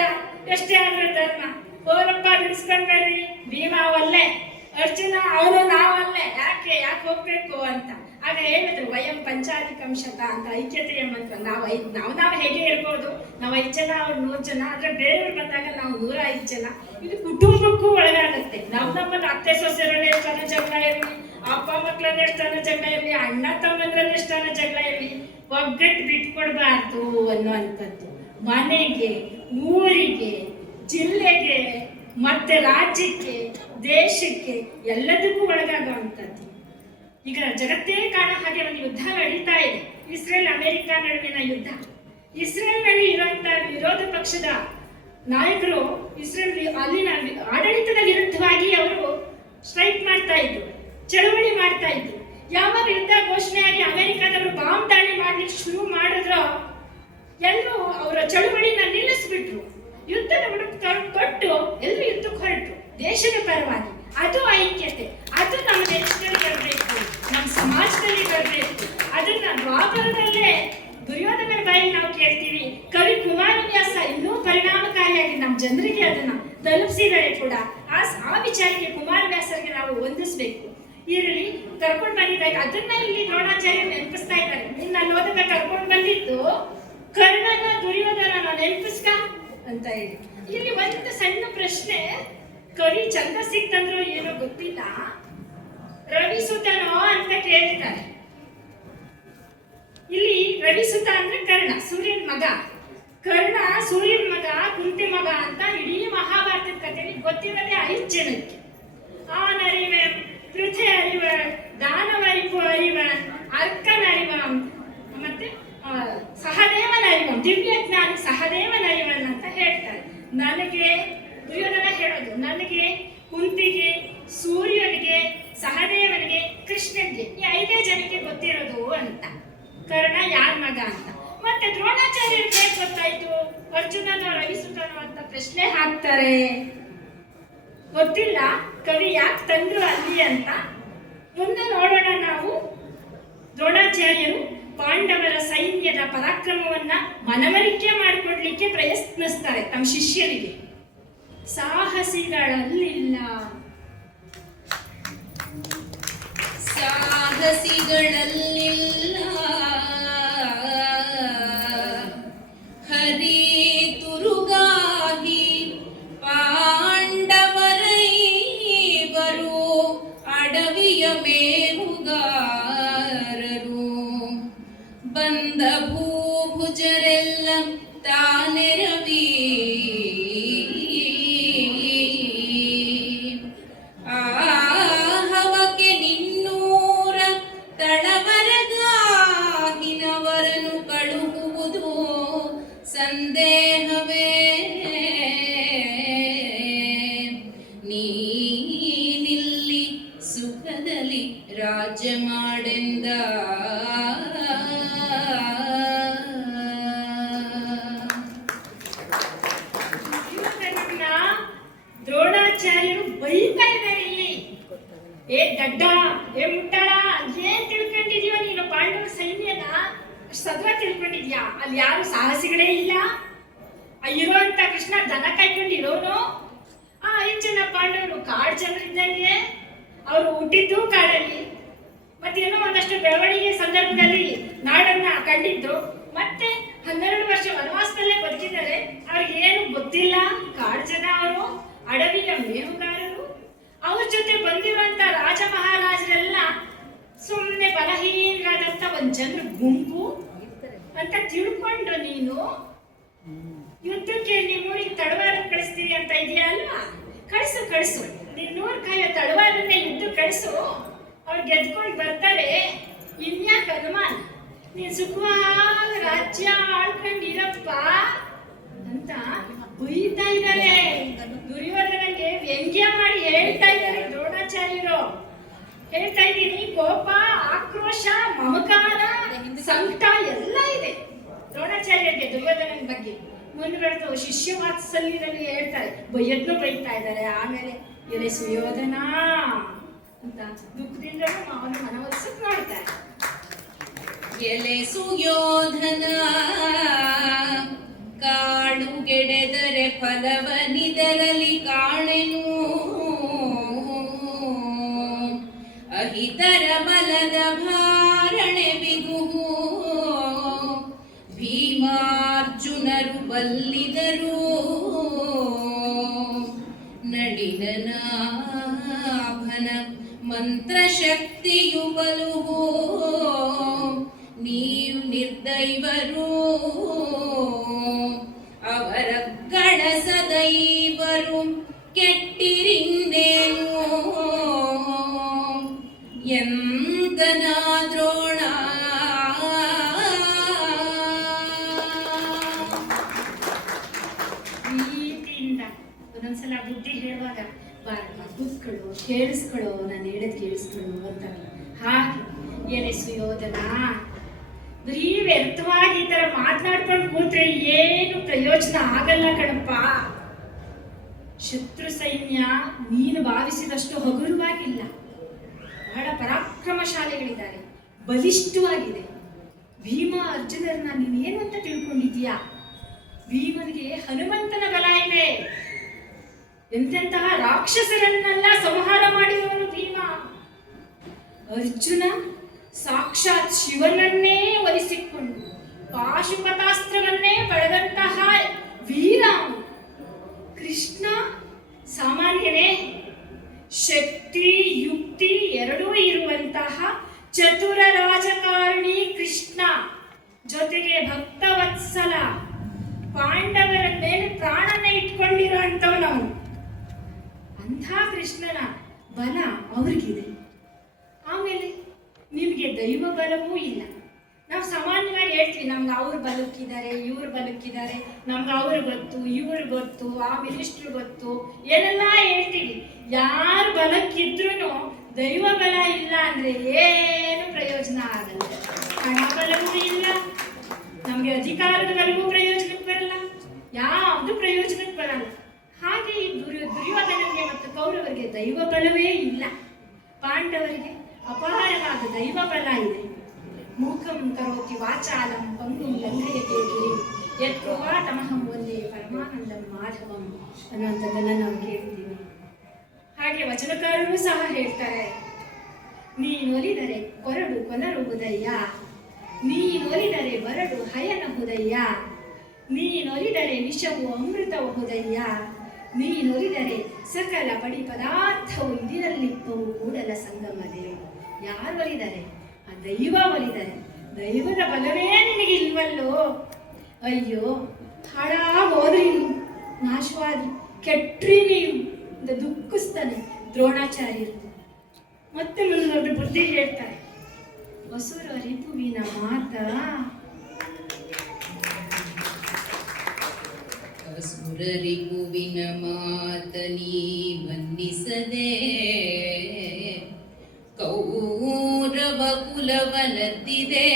ಎಷ್ಟೇ ಆದ್ರೆ ಧರ್ಮ, ಹೋರಪ್ಪ ಬಿಡಿಸ್ಕೊಂಡ್ ಬರ್ರಿ. ಭೀಮ ಅವಲ್ಲೇ, ಅರ್ಜುನ ಅವನು ನಾವಲ್ಲೇ, ಯಾಕೆ ಹೋಗ್ಬೇಕು ಅಂತ. ಆಗ ಹೇಳಿದ್ರು, ವಯಂ ಪಂಚಾಧಿಕಂಶತ ಅಂತ, ಐಕ್ಯತೆಯ ಮಂತ್ರ. ನಾವು ಹೇಗೆ ಇರ್ಬೋದು, ನಾವು 5 ಜನ, ಅವ್ರು 100 ಜನ, ಆದ್ರೆ ಬೇರೆಯವ್ರು ಬಂದಾಗ ನಾವು 105 ಜನ. ಇದು ಕುಟುಂಬಕ್ಕೂ ಒಳಗಾಗುತ್ತೆ. ನಮ್ಮಲ್ಲಿ ಅತ್ತೆ ಸೊಸೆರಲ್ಲಿ ಎಷ್ಟಾನ ಜಗಳ ಇರಲಿ, ಅಪ್ಪ ಮಕ್ಕಳನ್ನ ಎಷ್ಟಾನ ಜಗಳ ಇರಲಿ, ಅಣ್ಣ ತಮ್ಮಂದ್ರಲ್ಲಿ ಎಷ್ಟಾನ ಜಗಳ ಇರಲಿ, ಒಗ್ಗಟ್ಟು ಬಿಟ್ಕೊಡ್ಬಾರ್ದು ಅನ್ನುವಂಥದ್ದು. ಮನೆಗೆ, ಊರಿಗೆ, ಜಿಲ್ಲೆಗೆ, ಮತ್ತೆ ರಾಜ್ಯಕ್ಕೆ, ದೇಶಕ್ಕೆ, ಎಲ್ಲದಕ್ಕೂ ಒಳಗಾಗುವಂಥದ್ದು. ಈಗ ಜಗತ್ತೇ ಕಾಣೋ ಹಾಗೆ ಒಂದು ಯುದ್ಧ ನಡೀತಾ ಇದೆ, ಇಸ್ರೇಲ್ ಅಮೆರಿಕ ನಡುವಿನ ಯುದ್ಧ. ಇಸ್ರೇಲ್ನಲ್ಲಿ ಇರುವಂತಹ ವಿರೋಧ ಪಕ್ಷದ ನಾಯಕರು ಅಲ್ಲಿನ ಆಡಳಿತದ ವಿರುದ್ಧವಾಗಿ ಅವರು ಸ್ಟ್ರೈಕ್ ಮಾಡ್ತಾ ಇದ್ರು, ಚಳವಳಿ ಮಾಡ್ತಾ ಇದ್ರು. ಯಾವಾಗ ಯುದ್ಧ ಘೋಷಣೆಯಾಗಿ ಅಮೆರಿಕದವರು ಬಾಂಬ್ ದಾಳಿ ಮಾಡ್ಲಿಕ್ಕೆ ಶುರು ಮಾಡಿದ್ರು, ಎಲ್ಲರೂ ಅವರ ಚಳವಳಿನ ನಿಲ್ಲಿಸ್ಬಿಟ್ರು. ಯುದ್ಧದ ಕೊಟ್ಟು ಎಲ್ಲರೂ ಯುದ್ಧಕ್ಕೆ ಹೊರಟರು ದೇಶದ ಪರವಾಗಿ. ಅದು ಐಕ್ಯತೆ, ಅದು ನಮ್ಮ ದೇಶದಲ್ಲಿ ಬರಬೇಕು, ನಮ್ಮ ಸಮಾಜದಲ್ಲಿ ಬರಬೇಕು. ಅದನ್ನ ದ್ವಾಪರದಲ್ಲೇ ದುರ್ಯೋಧನ ಬಾಯಿ ನಾವು ಕೇಳ್ತೀವಿ. ಕವಿ ಕುಮಾರವ್ಯಾಸ ಇನ್ನೂ ಪರಿಣಾಮಕಾರಿಯಾಗಿ ನಮ್ಮ ಜನರಿಗೆ ಅದನ್ನ ತಲುಪಿಸಿದರೆ ಕೂಡ ಆ ವಿಚಾರಕ್ಕೆ ಕುಮಾರವ್ಯಾಸರಿಗೆ ನಾವು ಹೊಂದಿಸ್ಬೇಕು. ಇರಲಿ, ಕರ್ಕೊಂಡು ಬಂದಿದ್ದಾಗ ಅದನ್ನ ಇಲ್ಲಿ ದ್ರೋಣಾಚಾರ್ಯ ನೆನಪಿಸ್ತಾ ಇದ್ದಾರೆ. ನಿನ್ನ ಲೋಕದ ಕರ್ಕೊಂಡು ಬಂದಿದ್ದು ಕರ್ಣನ ದುರ್ಯೋಧನನ ನೆನಪಿಸ್ಕ ಅಂತ ಹೇಳಿ. ಇಲ್ಲಿ ಒಂದು ಸಣ್ಣ ಪ್ರಶ್ನೆ, ಕವಿ ಚಂದ ಸಿಕ್ತಂದ್ರು ಏನೋ ಗೊತ್ತಿಲ್ಲ, ರವಿಸುತನೋ ಅಂತ ಕೇಳ್ತಾರೆ. ಇಲ್ಲಿ ರವಿಸುತ ಅಂದ್ರೆ ಕರ್ಣ, ಸೂರ್ಯನ ಮಗ. ಕರ್ಣ ಸೂರ್ಯನ ಮಗ, ಕುಂತಿ ಮಗ ಅಂತ ಇಡೀ ಮಹಾಭಾರತದ ಕಥೆಯಲ್ಲಿ ಗೊತ್ತಿರೋದೇ 5 ಜನಕ್ಕೆ. ಆನರಿವನ್, ಪೃಥ್ವಿ ಅರಿವನ್, ದಾನವರಿಪು ಅರಿವನ್, ಅರ್ಕನ್ ಅರಿವನ್, ಮತ್ತೆ ಸಹದೇವನ ಅರಿವನ್, ದಿವ್ಯ ಜ್ಞಾನಿ ಸಹದೇವನ ಅರಿವನ್ ಅಂತ ಹೇಳ್ತಾರೆ. ನನಗೆ ದುರ್ಯೋಧನ ಹೇಳೋದು, ನನಗೆ ಕುಂತಿಗೆ, ಸೂರ್ಯನಿಗೆ, ಸಹದೇವನಿಗೆ, ಕೃಷ್ಣನಿಗೆ ಈ 5 ಜನಕ್ಕೆ ಗೊತ್ತಿರೋದು ಅಂತ. ಕರ್ಣ ಯಾರ ಮಗ ಅಂತ. ಮತ್ತೆ ದ್ರೋಣಾಚಾರ್ಯರಿಗೆ ಹೇಗೆ ಗೊತ್ತಾಯ್ತು ಅರ್ಜುನನೋ ರವಿಸುತನೋ ಅಂತ ಪ್ರಶ್ನೆ ಹಾಕ್ತಾರೆ. ಗೊತ್ತಿಲ್ಲ ಕವಿ ಯಾಕೆ ತಂದ್ರು ಅಲ್ಲಿ ಅಂತ. ಮುಂದೆ ನೋಡೋಣ ನಾವು. ದ್ರೋಣಾಚಾರ್ಯರು ಪಾಂಡವರ ಸೈನ್ಯದ ಪರಾಕ್ರಮವನ್ನ ಮನವರಿಕೆ ಮಾಡಿಕೊಡ್ಲಿಕ್ಕೆ ಪ್ರಯತ್ನಿಸ್ತಾರೆ ತಮ್ಮ ಶಿಷ್ಯರಿಗೆ. ಸಾಹಸಿಗಳಲ್ಲಿಲ್ಲ, ಸಾಹಸಿಗಳಲ್ಲಿಲ್ಲ ಹರಿ ತುರುಗಾಹಿ ಪಾಂಡವರೈವರು ಅಡವಿಯ ಮೇವುಗಾರರು ಬಂದ ಭೂಭುಜರೆಲ್ಲ ತಾನೆರವಿ ಆಹವಕ್ಕೆ ನಿನ್ನೂರ ತಳವರಗಾಹಿನವರನ್ನು ಕಳುಹುವುದು ಸಂದೇಹವೇ ನೀನಿಲ್ಲಿ ಸುಖದಲ್ಲಿ ರಾಜ್ಯ ಮಾಡೆಂದ ದ್ರೋಣಾಚಾರ್ಯರು ಬೈತಾ ಇದ್ದಾರೆ ಇಲ್ಲಿ. ಏ ದಡ್ಡ, ಏ ಮುಟ್ಟಾಳ, ಏನ್ ತಿಳ್ಕೊಂಡಿದ್ಯೋ ನೀನು ಪಾಂಡವ ಸೈನ್ಯನ ಸದ್ವ ತಿಳ್ಕೊಂಡಿದ್ಯಾ? ಅಲ್ಲಿ ಯಾರು ಸಾಹಸಿಗಳೇ ಇಲ್ಲ. ಇರೋಂತ ಕೃಷ್ಣ ದನ ಕಾಯ್ಕೊಂಡಿರೋನು. 5 ಜನ ಪಾಂಡವರು ಕಾಡು ಜನರಿದ್ದಂಗೆ. ಅವರು ಹುಟ್ಟಿದ್ದು ಕಾಡಲ್ಲಿ, ಮತ್ತೇನೋ ಒಂದಷ್ಟು ಬೆಳವಣಿಗೆ ಸಂದರ್ಭದಲ್ಲಿ ನಾಡನ್ನ ಕಂಡಿದ್ರು. ಮತ್ತೆ 12 ವರ್ಷ ವನವಾಸದಲ್ಲೇ ಬದುಕಿದ್ದಾರೆ. ಅವ್ರಿಗೆ ಏನು ಗೊತ್ತಿಲ್ಲ. ಕಾಡು ಜನ ಅವರು, ಅಡವಿಯ ಮೇಹುಗಾರರು. ಅವ್ರ ಜೊತೆ ಬಂದಿರುವಂತ ರಾಜ ಮಹಾರಾಜರೆಲ್ಲ ಸುಮ್ಮನೆ ಬಲಹೀನರಾದಂತ ಒಂದ್ ಜನರ ಗುಂಪು ಅಂತ ತಿಳ್ಕೊಂಡು ನೀನು ಯುದ್ಧಕ್ಕೆ ನಿಮ್ಮೂರಿಗೆ ತಡವಾರ ಕಳಿಸ್ತೀವಿ ಅಂತ ಇದೆಯಾ ಅಲ್ವಾ? ಕಳಿಸು ನಿನ್ನೂರ್ ಕಾಯೋ ತಡವಾರನ್ನೇ ಯುದ್ಧ ಕಳಿಸು. ಅವ್ರು ಗೆದ್ಕೊಂಡು ಬರ್ತಾರೆ. ಇನ್ಯಾಕೆ ಅನುಮಾನ? ನೀನ್ ಸುಖವಾದ ರಾಜ್ಯ ಆಳ್ಕೊಂಡಿರಪ್ಪ ಅಂತ ಬೈತಾ ಇದ್ದಾರೆ. ದುರ್ಯೋಧನಗೆ ವ್ಯಂಗ್ಯ ಮಾಡಿ ಹೇಳ್ತಾ ಇದ್ದಾರೆ ದ್ರೋಣಾಚಾರ್ಯರು. ಹೇಳ್ತಾ ಇದ್ದೀನಿ, ಕೋಪ, ಆಕ್ರೋಶ, ಮಮಕಾರ, ಸಂಕಟ ಎಲ್ಲ ಇದೆ ದ್ರೋಣಾಚಾರ್ಯರಿಗೆ ದುರ್ಯೋಧನನ ಬಗ್ಗೆ. ಮುಂದುವರೆದು ಶಿಷ್ಯ ವಾತ್ಸಲ್ಯದಲ್ಲಿ ಹೇಳ್ತಾರೆ, ಬೈಯದ್ನು ಬೈತಾ ಇದ್ದಾರೆ. ಆಮೇಲೆ ಎಲೆ ಸುಯೋಧನ ಅಂತ ದುಃಖದಿಂದಲೂ ಅವನು ಮನವೊಲಿಸಕ್ ನೋಡ್ತಾರೆ. ಎಲೆ ಸುಯೋಧನ ಕಾಡು ಗೆಡೆದರೆ ಫಲವನಿದರಲ್ಲಿ ಕಾಣೆನು ಅಹಿತರ ಬಲದ ಭಾರಣೆ ಬಿಗುಹು ಭೀಮಾರ್ಜುನರು ಬಲ್ಲಿದರು ನಡಿನನಾಭನ ಮಂತ್ರಶಕ್ತಿಯು ಬಲುಹು ನೀವು ನಿರ್ದೈವರು ಅವರ ಗಣಸದೈವರು ಕೆಟ್ಟಿರಿಂದೇನು ಎಂದನ ದ್ರೋಣ ಒಂದೊಂದ್ಸಲ ಬುದ್ಧಿ ಹೇಳುವಾಗ ಬಾರಮ್ಮ ಕೂತ್ಕೊಳ್ಳು, ಕೇಳಿಸ್ಕೊಳ್ಳೋ, ನಾನು ಹೇಳೋದು ಕೇಳಿಸ್ಕೊಳ್ಳು ಅಂತಾರಲ್ಲ, ಹಾಗೆ ಎಲೆ ಸುಯೋಧನ, ಬರೀ ವ್ಯರ್ಥವಾಗಿ ಈ ತರ ಮಾತನಾಡ್ಕೊಂಡು ಕೂತ್ರೆ ಏನು ಪ್ರಯೋಜನ ಆಗಲ್ಲ ಕಣಪ್ಪ. ಶತ್ರು ಸೈನ್ಯ ನೀನು ಭಾವಿಸಿದಷ್ಟು ಹಗುರವಾಗಿಲ್ಲ, ಬಹಳ ಪರಾಕ್ರಮಶಾಲಿಗಳಿದ್ದಾರೆ, ಬಲಿಷ್ಠವಾಗಿದೆ. ಭೀಮ ಅರ್ಜುನರನ್ನ ನೀನೇನು ಅಂತ ತಿಳ್ಕೊಂಡಿದ್ಯಾ? ಭೀಮನಿಗೆ ಹನುಮಂತನ ಬಲ ಇದೆ. ಎಂತೆಂತಹ ರಾಕ್ಷಸರನ್ನೆಲ್ಲ ಸಂಹಾರ ಮಾಡಿದವನು ಭೀಮ. ಅರ್ಜುನ ಸಾಕ್ಷಾತ್ ಶಿವನನ್ನೇ ಒಲಿಸಿಕೊಂಡು ಪಾಶುಪತಾಸ್ತ್ರವನ್ನೇ ಪಡೆದಂತಹ ವೀರ. ಕೃಷ್ಣ ಸಾಮಾನ್ಯನೇ, ಶಕ್ತಿ ಯುಕ್ತಿ ಎರಡೂ ಇರುವಂತಹ ಚತುರ ರಾಜಕಾರಣಿ ಕೃಷ್ಣ, ಜೊತೆಗೆ ಭಕ್ತವತ್ಸಲ, ಪಾಂಡವರ ಮೇಲೆ ಪ್ರಾಣನ ಇಟ್ಕೊಂಡಿರೋ ಅಂತವನವನು. ಅಂಥ ಕೃಷ್ಣನ ಬಲ ಅವ್ರಿಗಿದೆ. ಆಮೇಲೆ ನಿಮಗೆ ದೈವ ಬಲವೂ ಇಲ್ಲ. ನಾವು ಸಾಮಾನ್ಯವಾಗಿ ಹೇಳ್ತೀವಿ ನಮ್ಗೆ ಅವ್ರು ಬದುಕಿದ್ದಾರೆ, ಇವ್ರು ಬದುಕಿದ್ದಾರೆ, ನಮ್ಗೆ ಅವ್ರು ಗೊತ್ತು, ಇವ್ರು ಗೊತ್ತು, ಆ ಮಿನಿಸ್ಟ್ರು ಗೊತ್ತು, ಏನೆಲ್ಲ ಹೇಳ್ತೀವಿ. ಯಾರು ಬಲಕ್ಕಿದ್ರೂ ದೈವ ಬಲ ಇಲ್ಲ ಅಂದ್ರೆ ಏನು ಪ್ರಯೋಜನ ಆಗಲ್ಲ. ಹಣ ಬಲವೂ ಇಲ್ಲ, ನಮಗೆ ಅಧಿಕಾರದ ಬಲವೂ ಪ್ರಯೋಜನಕ್ಕೆ ಬರಲ್ಲ, ಯಾವುದು ಪ್ರಯೋಜನಕ್ಕೆ ಬರಲ್ಲ. ಹಾಗೆ ಈ ದುರ್ಯೋಧನನಿಗೆ ಮತ್ತು ಕೌರವರಿಗೆ ದೈವ ಬಲವೇ ಇಲ್ಲ. ಪಾಂಡವರಿಗೆ ಅಪಾರವಾದ ದೈವ ಬಲ ಇದೆ. ಮೂಕಂ ಕರೋತಿ ವಾಚಾಲಂ ಪಂಗುಂ ಲಂಘಯತೆ ಗಿರಿಂ ಯತ್ಕೃಪಾ ತಮಹಂ ವಂದೇ ಪರಮಾನಂದಂ ಮಾಧವಂ ಅನ್ನುವಂಥದ್ದನ್ನು ನಾವು ಕೇಳಿದ್ದೀವಿ. ಹಾಗೆ ವಚನಕಾರರು ಸಹ ಹೇಳ್ತಾರೆ, ನೀನೊಲಿದರೆ ಕೊರಡು ಕೊನರುವುದಯ್ಯ, ನೀನೊಲಿದರೆ ಬರಡು ಹಯನಹುದಯ್ಯ, ನೀನೊಲಿದರೆ ನಿಶವು ಅಮೃತಬಹುದಯ್ಯ, ನೀನೊಲಿದರೆ ಸಕಲ ಪಡಿ ಪದಾರ್ಥವು ಇದರಲ್ಲಿಪ್ಪವು ಕೂಡಲ ಸಂಗಮ ದೇವ. ಯಾರು ಒಲಿದರೆ? ಆ ದೈವ ಒಲಿದರೆ. ದೈವದ ಬಲವೇ ನಿನಗೆ ಇಲ್ವಲ್ಲೋ, ಅಯ್ಯೋ ಹಾಳಾಗೋದ್ರಿ ನೀವು, ನಾಶವಾದ್ರಿ, ಕೆಟ್ರಿ ನೀವು ಅಂತ ದುಃಖಿಸ್ತಾನೆ ದ್ರೋಣಾಚಾರ್ಯರು. ಮತ್ತೆ ಮುಂದೊಂದು ಬುದ್ಧಿ ಹೇಳ್ತಾರೆ, ವಸುರ ರಿಪುವಿನ ಮಾತ, ಅಸುರರಿಪುವಿನ ಮಾತನಿ ಮನ್ನಿಸದೆ ಕೌರವ ಕುಲವನದ್ದಿದೆ,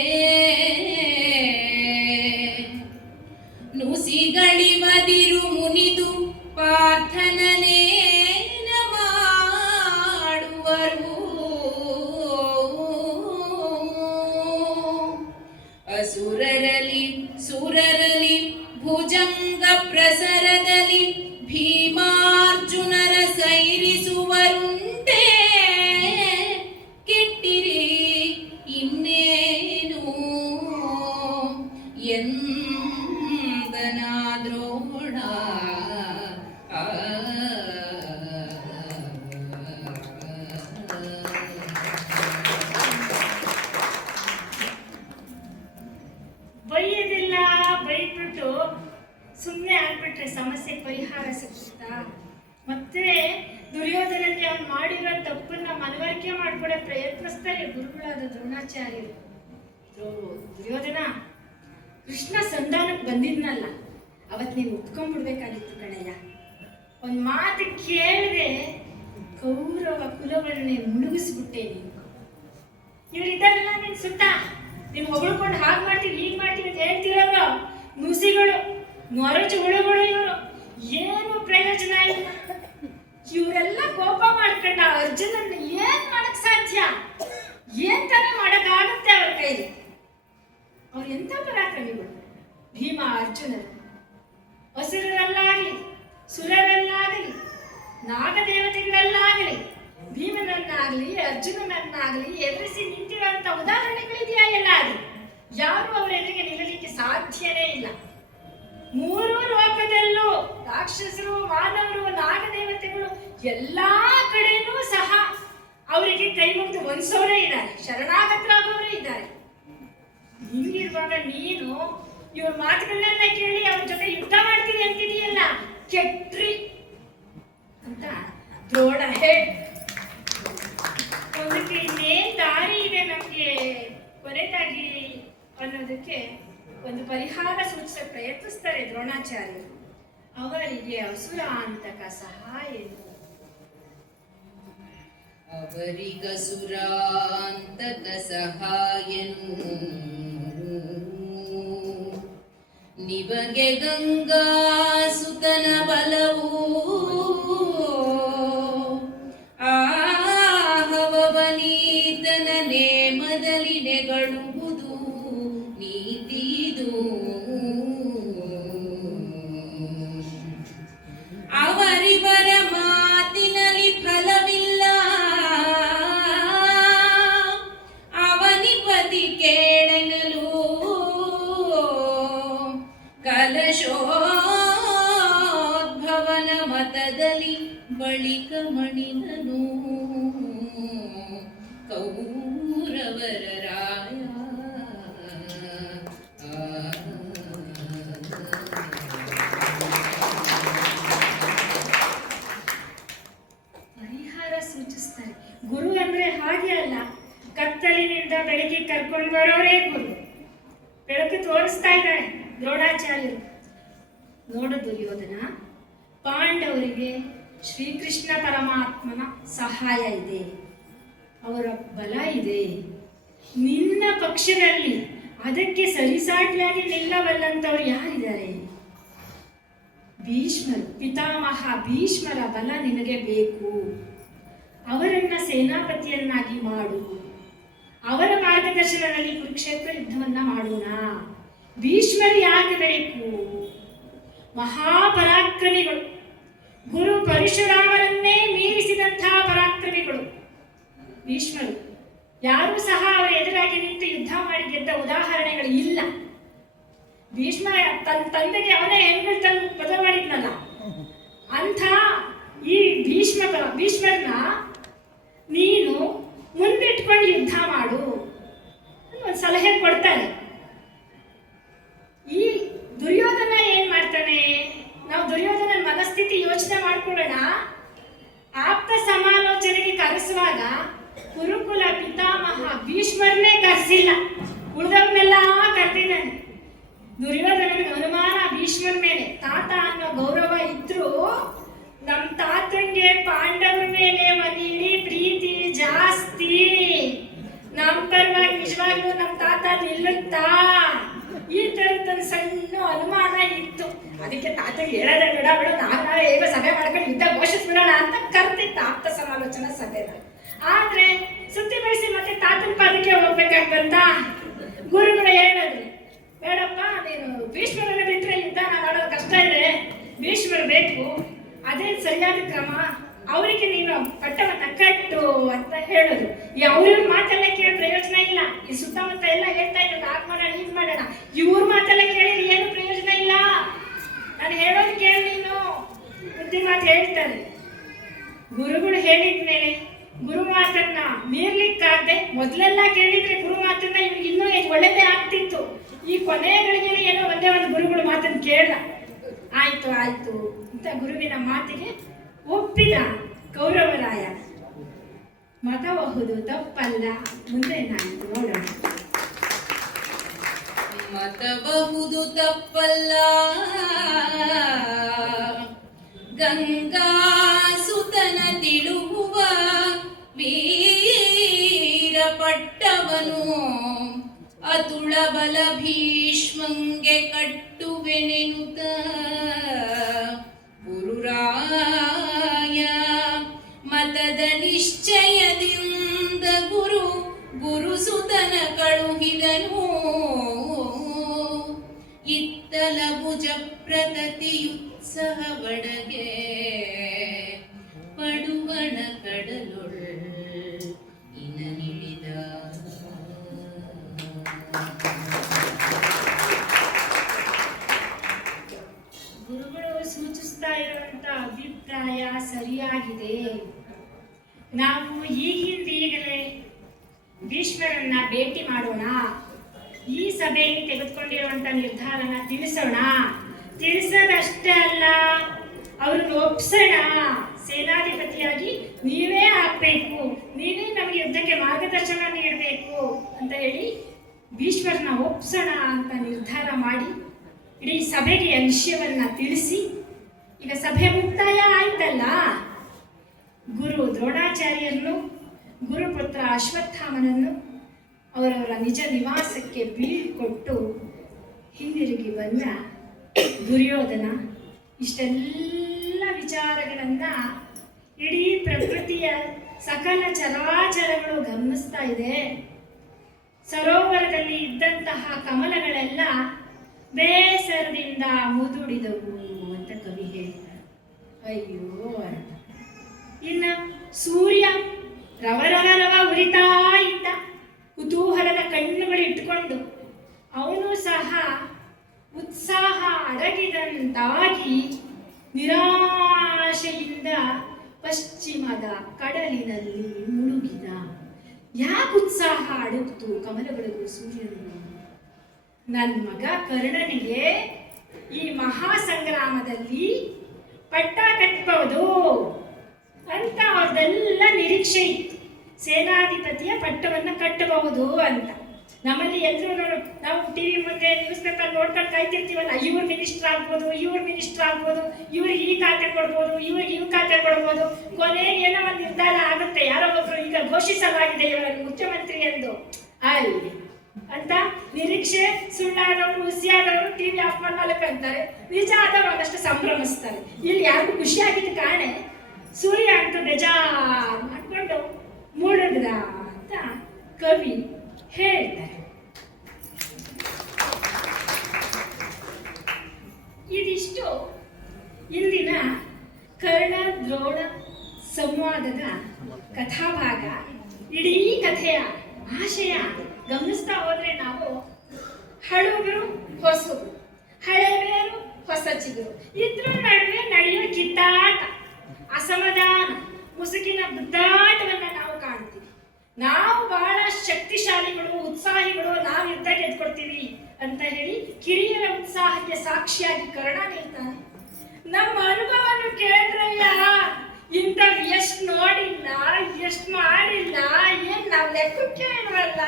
ನುಸಿಗಳಿವದಿರು ಮುನಿದು ಪಾರ್ಥನನೇನ ಮಾಡುವರು, ಅಸುರರಲಿ ಸುರರಲಿ ಭುಜಂಗ ಪ್ರಸರದಲ್ಲಿ ಭೀಮಾರ್ಜುನರ ಸೈರಿಸುವರುಂಟೆ, ಕೆಟ್ಟಿರಿ ಇನ್ನೇನು ಎಂದನಾ ದ್ರೋಣ. ಬೈಯೋದಿಲ್ಲ, ಬೈದ್ಬಿಟ್ಟು ಸುಮ್ಮನೆ ಆಗ್ಬಿಟ್ರೆ ಸಮಸ್ಯೆ ಪರಿಹಾರ ಸಿಗುತ್ತಾ? ಮತ್ತೆ ದುರ್ಯೋಧನಲ್ಲಿ ಅವ್ನು ಮಾಡಿರೋ ತಪ್ಪನ್ನ ಮನವರಿಕೆ ಮಾಡ್ಕೊಡೋ ಪ್ರಯತ್ನಿಸ್ತಾರೆ ಗುರುಗಳಾದ ದ್ರೋಣಾಚಾರ್ಯರು. ದುರ್ಯೋಧನ ಕೃಷ್ಣ ಸಂಧಾನಕ್ಕೆ ಬಂದಿದ್ನಲ್ಲ, ಅವತ್ತು ನೀನು ಉತ್ಕೊಂಡ್ಬಿಡ್ಬೇಕಾಗಿತ್ತು ಕಣಯ್ಯ. ಒಂದು ಮಾತು ಕೇಳಿದ್ರೆ ಕೌರವ ಕುಲವನ್ನೇ ಮುಳುಗಿಸ್ಬಿಟ್ಟೆ ನೀನು. ಇವರಿದ್ದಾರಲ್ಲ ನೀನು ಸುತ್ತ, ನೀನು ಹೊಗಳ್ಕೊಂಡು ಹಾಗೆ ಮಾಡ್ತೀವಿ ಹೀಗೆ ಮಾಡ್ತೀವಿ ಅಂತ ಹೇಳ್ತಿರೋರು ನುಸಿಗಳು, ನೊರಚು ಹುಳುಗಳು. ಇವರು ಏನು ಪ್ರಯೋಜನ ಇಲ್ಲ. ಇವರೆಲ್ಲ ಕೋಪ ಮಾಡ್ಕೊಂಡ ಅರ್ಜುನನ್ನ ಏನ್ ಮಾಡಕ್ ಸಾಧ್ಯ? ಏನ್ ತಾನೇ ಮಾಡಕ್ಕಾಗುತ್ತೆ ಅವ್ರ ಕೈಲಿ? ಅವ್ರು ಎಂಥ ಪರಾಕ್ರಮಿಗಳು ಭೀಮ ಅರ್ಜುನರು. ಅಸುರರಲ್ಲಾಗಲಿ ಸುರರಲ್ಲಾಗಲಿ ನಾಗದೇವತೆಗಳಲ್ಲಾಗಲಿ ಭೀಮನನ್ನಾಗಲಿ ಅರ್ಜುನನನ್ನಾಗಲಿ ಎದುರಿಸಿ ನಿಂತಿರುವಂತ ಉದಾಹರಣೆಗಳಿದೆಯಾ ಎಲ್ಲ? ಅದು ಯಾರು ಅವರ ಎದುರಿಗೆ ನಿಲ್ಲಲಿಕ್ಕೆ ಸಾಧ್ಯನೇ ಇಲ್ಲ. ಮೂರು ಲೋಕದಲ್ಲೂ ರಾಕ್ಷಸರು, ಮಾನವರು, ನಾಗದೇವತೆಗಳು ಎಲ್ಲಾ ಕಡೆನೂ ಸಹ ಅವರಿಗೆ ಕೈ ಮುಗಿದು ವಂದಿಸೋರೇ ಇದ್ದಾರೆ, ಶರಣಾಗತರಾಗೋರೇ ಇದ್ದಾರೆ. ಹಿಂಗಿರುವಾಗ ನೀನು ಇವ್ರ ಮಾತುಗಳನ್ನೆಲ್ಲ ಕೇಳಿ ಅವ್ರ ಜೊತೆ ಯುದ್ಧ ಮಾಡ್ತೀನಿ ಅಂತಿದೀಯಲ್ಲ, ಕೆಟ್ರಿ ಅಂತ ದ್ರೋಣ ಹೇಳಿ ಅದಕ್ಕೆ ಇನ್ನೇನ್ ದಾರಿ ಇದೆ ನಮ್ಗೆ ಕೊನೆದಾಗಿ ಅನ್ನೋದಕ್ಕೆ ಒಂದು ಪರಿಹಾರ ಸೂಚಿಸಕ್ಕೆ ಪ್ರಯತ್ನಿಸ್ತಾರೆ ದ್ರೋಣಾಚಾರ್ಯರು. ಅವರಿಗೆ ಅಸುರಾಂತಕ ಸಹಾಯನು. ಅವರಿಗಸುರಾಂತಕ ಸಹಾಯನು ನಿಮಗೆ ಗಂಗಾಸುತನ ಬಲವು ಆಹವನೀತನ ನೇಮದಲ್ಲಿ ನೆಗಳುವುದು ನೀತಿದು. ಅವರಿವರ ಮಾತಿನಲ್ಲಿ ಫಲವಿಲ್ಲ, ಅವನಿಪತಿ ಕೇಳನಲು ಕಲಶೋದ್ಭವನ ಮತದಲ್ಲಿ ಬಳಿಕ ಮಣಿನನು ಕೌರವರ ರಾಯ. ಪರಿಹಾರ ಸೂಚಿಸ್ತಾರೆ. ಗುರು ಅಂದ್ರೆ ಹಾಗೆ ಅಲ್ಲ, ಕತ್ತಲಿನಿಂದ ಬೆಳಗ್ಗೆ ಕರ್ಕೊಂಡು ಬರೋರೇ ಗುರು. ಬೆಳಕು ತೋರಿಸ್ತಾ ಇದ್ದಾರೆ ದ್ರೋಣಾಚಾರ್ಯರು. ನೋಡು ದುರ್ಯೋಧನ, ಪಾಂಡವರಿಗೆ ಶ್ರೀಕೃಷ್ಣ ಪರಮಾತ್ಮನ ಸಹಾಯ ಇದೆ, ಅವರ ಬಲ ಇದೆ. ನಿನ್ನ ಪಕ್ಷದಲ್ಲಿ ಅದಕ್ಕೆ ಸರಿಸಾಟಿಯಾಗಿ ನಿಲ್ಲಬಲ್ಲಂತವ್ರು ಯಾರಿದ್ದಾರೆ? ಭೀಷ್ಮರು, ಪಿತಾಮಹ ಭೀಷ್ಮರ ಬಲ ನಿನಗೆ ಬೇಕು. ಅವರನ್ನ ಸೇನಾಪತಿಯನ್ನಾಗಿ ಮಾಡು. ಅವರ ಮಾರ್ಗದರ್ಶನದಲ್ಲಿ ಕುರುಕ್ಷೇತ್ರ ಯುದ್ಧವನ್ನ ಮಾಡೋಣ. ಭೀಷ್ಮರು ಯಾಕೆ ಬೇಕು? ಮಹಾಪರಾಕ್ರಮಿಗಳು, ಗುರು ಪರಶುರಾಮರನ್ನೇ ಮೀರಿಸಿದಂತಹ ಪರಾಕ್ರಮಿಗಳು ಭೀಷ್ಮರು. ಯಾರೂ ಸಹ ಅವರ ಎದುರಾಗಿ ನಿಂತು ಯುದ್ಧ ಮಾಡಿ ಗೆದ್ದ ಉದಾಹರಣೆಗಳು ಇಲ್ಲ. ಭೀಷ್ಮ ತನ್ನ ತಂದೆಗೆ ಅವನೇ ಹೆಣ್ಗಳು ತಂದು ಮದುವೆ ಮಾಡಿದ್ನಲ್ಲ, ಅಂಥ ಈ ಭೀಷ್ಮರನ್ನ ನೀನು ಮುಂದಿಟ್ಕೊಂಡು ಯುದ್ಧ ಮಾಡು ಒಂದು ಸಲಹೆ ಕೊಡ್ತಾನೆ. ಈ ದುರ್ಯೋಧನ ಏನ್ ಮಾಡ್ತಾನೆ? ನಾವು ದುರ್ಯೋಧನ ಮನಸ್ಥಿತಿ ಯೋಚನೆ ಮಾಡ್ಕೊಳ್ಳೋಣ. ಆಪ್ತ ಸಮಾಲೋಚನೆಗೆ ಕರೆಸುವಾಗ ಕುರುಕುಲ ಪಿತಾಮಹ ಭೀಷ್ಮರನ್ನೇ ಕರೆಸಿಲ್ಲ, ಉಳಿದವ್ರನ್ನೆಲ್ಲ ಕರೆದಿದ್ದಾನೆ. ದುರ್ಯೋಧನನಿಗೆ ಅನುಮಾನ ಭೀಷ್ಮರ ಮೇಲೆ. ತಾತ ಅನ್ನೋ ಗೌರವ ಇದ್ರೂ ನಮ್ಮ ತಾತಂಗೆ ಪಾಂಡವರ ಮೇಲೆ ಒಂದು ಇಡೀ ಪ್ರೀತಿ ಜಾಸ್ತಿ. ನಮ್ಮ ಪರವಾಗಿ ನಿಜವಾಗ್ಲೂ ನಮ್ಮ ತಾತ ನಿಲ್ಲುತ್ತಾ? ಈ ತರದ ಸಣ್ಣ ಅನುಮಾನ ಇತ್ತು. ಅದಕ್ಕೆ ತಾತಂಗೆ ಹೇಳೋದೇ ಬಿಡ ಬಿಡು, ನಾವೇ ಹೇಗೋ ಸಭೆ ಮಾಡ್ಕೊಂಡು ಯುದ್ಧ ಘೋಷಿಸ್ಬಿಡೋಣ ಅಂತ ಕರ್ತಿತ್ತು ಆಪ್ತ ಸಮಾಲೋಚನಾ ಸಭೆನ. ಆದ್ರೆ ಸುತ್ತಿ ಬೆಳೆಸಿ ಮತ್ತೆ ತಾತನ ಪಾದಕ್ಕೆ ಹೋಗ್ಬೇಕಾಗ್ಬಂತ. ಗುರುಗಳು ಹೇಳಿದ್ರು, ಬೇಡಪ್ಪ ನೀನು ಭೀಷ್ಮರನ್ನ ಬಿಟ್ಟರೆ ಯುದ್ಧ ಮಾಡೋದು ಕಷ್ಟ ಇದೆ, ಭೀಷ್ಮರು ಬೇಕು, ಅದೇ ಸರಿಯಾದ ಕ್ರಮ. ಅವರಿಗೆ ನೀನು ಪಟ್ಟವನ್ನ ಕಟ್ಟು ಅಂತ ಹೇಳಿದ್ರು. ಈ ಅವ್ರ ಮಾತೆಲ್ಲ ಕೇಳಿ ಪ್ರಯೋಜನ ಇಲ್ಲ. ಈ ಸುತ್ತಮುತ್ತ ಎಲ್ಲ ಹೇಳ್ತಾ ಇದ್ರು ಆಗ ಮಾಡೋಣ ಹೀಗೆ ಮಾಡೋಣ. ಇವ್ರ ಮಾತೆಲ್ಲ ಕೇಳಿದ್ರೆ ಏನು ಪ್ರಯೋಜನ ಇಲ್ಲ. ನಾನು ಹೇಳೋದು ಕೇಳಿ ನೀನು ಬುದ್ಧಿ ಮಾತು ಹೇಳ್ತಾರೆ. ಗುರುಗಳು ಹೇಳಿದ್ಮೇಲೆ ಗುರು ಮಾತನ್ನ ಮೀರ್ಲಿಕ್ಕಾಗದೆ ಮೊದಲೆಲ್ಲ ಕೇಳಿದ್ರೆ ಗುರು ಮಾತನ್ನ ಇವ್ರಿಗೆ ಇನ್ನೂ ಒಳ್ಳೇದೇ ಆಗ್ತಿತ್ತು. ಈ ಕೊನೆಗಳಿಗೆ ಏನೋ ಒಂದೇ ಒಂದು ಗುರುಗಳು ಮಾತನ್ನು ಕೇಳ್ದ. ಆಯ್ತು ಆಯ್ತು ಅಂತ ಗುರುವಿನ ಮಾತಿಗೆ ಒಪ್ಪಿದ ಕೌರವರಾಯ. ಮತಬಹುದು ತಪ್ಪಲ್ಲ. ಮುಂದೆ ಏನಾಯ್ತು ನೋಡೋಣ. ಮತಬಹುದು ತಪ್ಪಲ್ಲ, ಗಂಗಾಸುತನ ತಿಳುವ ವೀರ ಪಟ್ಟವನು ಅತುಳ ಬಲ ಭೀಷ್ಮಂಗೆ ಕಟ್ಟುವೆನೆನುತ ಗುರುರಾಯ ಮತದ ನಿಶ್ಚಯದಿಂದ ಗುರುಸುತನ ಕಳುಹಿದನು. ಇತ್ತಲ ಭುಜ ಪ್ರತತಿಯುತ್ಸಹ ಬಡಗೆ ಪಡುವಣ ಕಡಲೊಳ್ ಇನ ನಿಳಿದ. ಗುರುಗಳು ಸೂಚಿಸ್ತಾ ಇರುವಂತ ಅಭಿಪ್ರಾಯ ಸರಿಯಾಗಿದೆ. ನಾವು ಈಗಲೇ ಭೀಷ್ಮರನ್ನ ಭೇಟಿ ಮಾಡೋಣ. ಈ ಸಭೆಯಲ್ಲಿ ತೆಗೆದುಕೊಂಡಿರುವಂತ ನಿರ್ಧಾರನ ತಿಳಿಸೋಣ. ತಿಳಿಸೋದಷ್ಟೇ ಅಲ್ಲ, ಅವ್ರನ್ನ ಒಪ್ಸೋಣ. ಸೇನಾಧಿಪತಿಯಾಗಿ ನೀವೇ ಆಗ್ಬೇಕು, ನೀವೇ ನಮಗೆ ಯುದ್ಧಕ್ಕೆ ಮಾರ್ಗದರ್ಶನ ನೀಡಬೇಕು ಅಂತ ಹೇಳಿ ಭೀಷ್ಮರನ್ನ ಒಪ್ಸೋಣ ಅಂತ ನಿರ್ಧಾರ ಮಾಡಿ ಇಡೀ ಸಭೆಗೆ ಆ ವಿಷಯವನ್ನ ತಿಳಿಸಿ ಈಗ ಸಭೆ ಮುಕ್ತಾಯ ಆಯ್ತಲ್ಲ, ಗುರು ದ್ರೋಣಾಚಾರ್ಯರನ್ನು, ಗುರುಪುತ್ರ ಅಶ್ವತ್ಥಾಮನನ್ನು ಅವರವರ ನಿಜ ನಿವಾಸಕ್ಕೆ ಬೀಳ್ಕೊಟ್ಟು ಹಿಂದಿರುಗಿ ಬಂದ ದುರ್ಯೋಧನ ಇಷ್ಟೆಲ್ಲ ವಿಚಾರಗಳನ್ನ ಇಡೀ ಪ್ರಕೃತಿಯ ಸಕಲ ಚರಾಚರಗಳು ಗಮನಿಸ್ತಾ ಇದೆ. ಸರೋವರದಲ್ಲಿ ಇದ್ದಂತಹ ಕಮಲಗಳೆಲ್ಲ ಬೇಸರದಿಂದ ಮುದುಡಿದವು ಅಂತ ಕವಿ ಹೇಳ್ತಾರೆ. ಅಯ್ಯೋ ಅಂತ. ಇನ್ನ ಸೂರ್ಯ ರವ ಉರಿತಾ ಇದ್ದ, ಕುತೂಹಲದ ಕಣ್ಣುಗಳು ಇಟ್ಕೊಂಡು ಅವನು ಸಹ ಉತ್ಸಾಹ ಅಡಗಿದಂತಾಗಿ ನಿರಾಶೆಯಿಂದ ಪಶ್ಚಿಮದ ಕಡಲಿನಲ್ಲಿ ಮುಳುಗಿದ. ಯಾಕೆ ಉತ್ಸಾಹ ಅಡಗ್ತು ಕಮಲಗಳಿಗೂ ಸೂರ್ಯನಿಗೂ? ನನ್ನ ಮಗ ಕರ್ಣನಿಗೆ ಈ ಮಹಾ ಸಂಗ್ರಾಮದಲ್ಲಿ ಪಟ್ಟ ಕಟ್ಟಬಹುದು ಅಂತ ಅವ್ರದೆಲ್ಲ ನಿರೀಕ್ಷೆ ಇತ್ತು. ಸೇನಾಧಿಪತಿಯ ಪಟ್ಟವನ್ನು ಕಟ್ಟಬಹುದು ಅಂತ. ನಮ್ಮಲ್ಲಿ ಎಲ್ಲರೂ ನಾವು ಟಿವಿ ಮುಂದೆ ನ್ಯೂಸ್ ಪೇಪರ್ ನೋಡ್ಕೊಂಡು ಕಾಯ್ತಿರ್ತೀವಲ್ಲ, ಇವ್ರು ಮಿನಿಸ್ಟರ್ ಆಗ್ಬೋದು, ಇವ್ರಿಗೆ ಈ ಖಾತೆ ಕೊಡ್ಬೋದು, ಇವ್ರಿಗೆ ಇವ್ ಖಾತೆ ಕೊಡ್ಬೋದು. ಕೊನೆಗೆ ಏನೋ ಒಂದು ನಿರ್ಧಾರ ಆಗುತ್ತೆ, ಯಾರೋ ಒಬ್ರು ಈಗ ಘೋಷಿಸಲಾಗಿದೆ ಇವರನ್ನು ಮುಖ್ಯಮಂತ್ರಿ ಎಂದು ಅಲ್ಲಿ ಅಂತ ನಿರೀಕ್ಷೆ ಸುಳ್ಳಾದವರು, ಹುಸಿಯಾದವರು ಟಿವಿ ಆಫ್ ಮಾಡ್ಬೇಕಂತಾರೆ, ನಿಜ ಆದವರು ಒಂದಷ್ಟು ಸಂಭ್ರಮಿಸ್ತಾರೆ. ಇಲ್ಲಿ ಯಾರಿಗೂ ಖುಷಿಯಾಗಿದ್ದ ಕಾರಣ ಸೂರ್ಯ ಅಂತೂ ಬೇಜಾರು ಮಾಡ್ಕೊಂಡು ಮುಳುಗ್ದ ಅಂತ ಕವಿ ಹೇಳ್ತಾರೆ. ಇದಿಷ್ಟು ಇಂದಿನ ಕರ್ಣ ದ್ರೋಣ ಸಂವಾದದ ಕಥಾಭಾಗ. ಇಡೀ ಕಥೆಯ ಆಶಯ ಗಮನಿಸ್ತಾ ಹೋದ್ರೆ ನಾವು ಹಳುಗರು ಹೊಸರು, ಹಳೆಬೇರು ಹೊಸ ಚಿಗುರು, ಇದ್ರ ನಡುವೆ ನಡೆಯುವ ಕಿತ್ತಾಟ, ಅಸಮಾಧಾನ, ಮುಸುಕಿನ ಬುದ್ದಾಟವನ್ನ ನಾವು ಕಾಣ್ತೀವಿ. ನಾವು ಬಹಳ ಶಕ್ತಿಶಾಲಿಗಳು, ಉತ್ಸಾಹಿಗಳು, ನಾವು ಯುದ್ಧ ಗೆದ್ಕೊಡ್ತೀವಿ ಅಂತ ಹೇಳಿ ಕಿರಿಯರ ಉತ್ಸಾಹಕ್ಕೆ ಸಾಕ್ಷಿಯಾಗಿ ಕರ್ಣ ನಿಲ್ತಾನೆ. ನಮ್ಮ ಅನುಭವವನ್ನು ಕೇಳ್ರಯ್ಯ, ಇಂಥವ್ ಎಷ್ಟು ನೋಡಿಲ್ಲ, ಎಷ್ಟು ಮಾಡಿಲ್ಲ, ಏನ್ ನಾವು ಲೆಕ್ಕಕ್ಕೆ ಇಲ್ವಲ್ಲ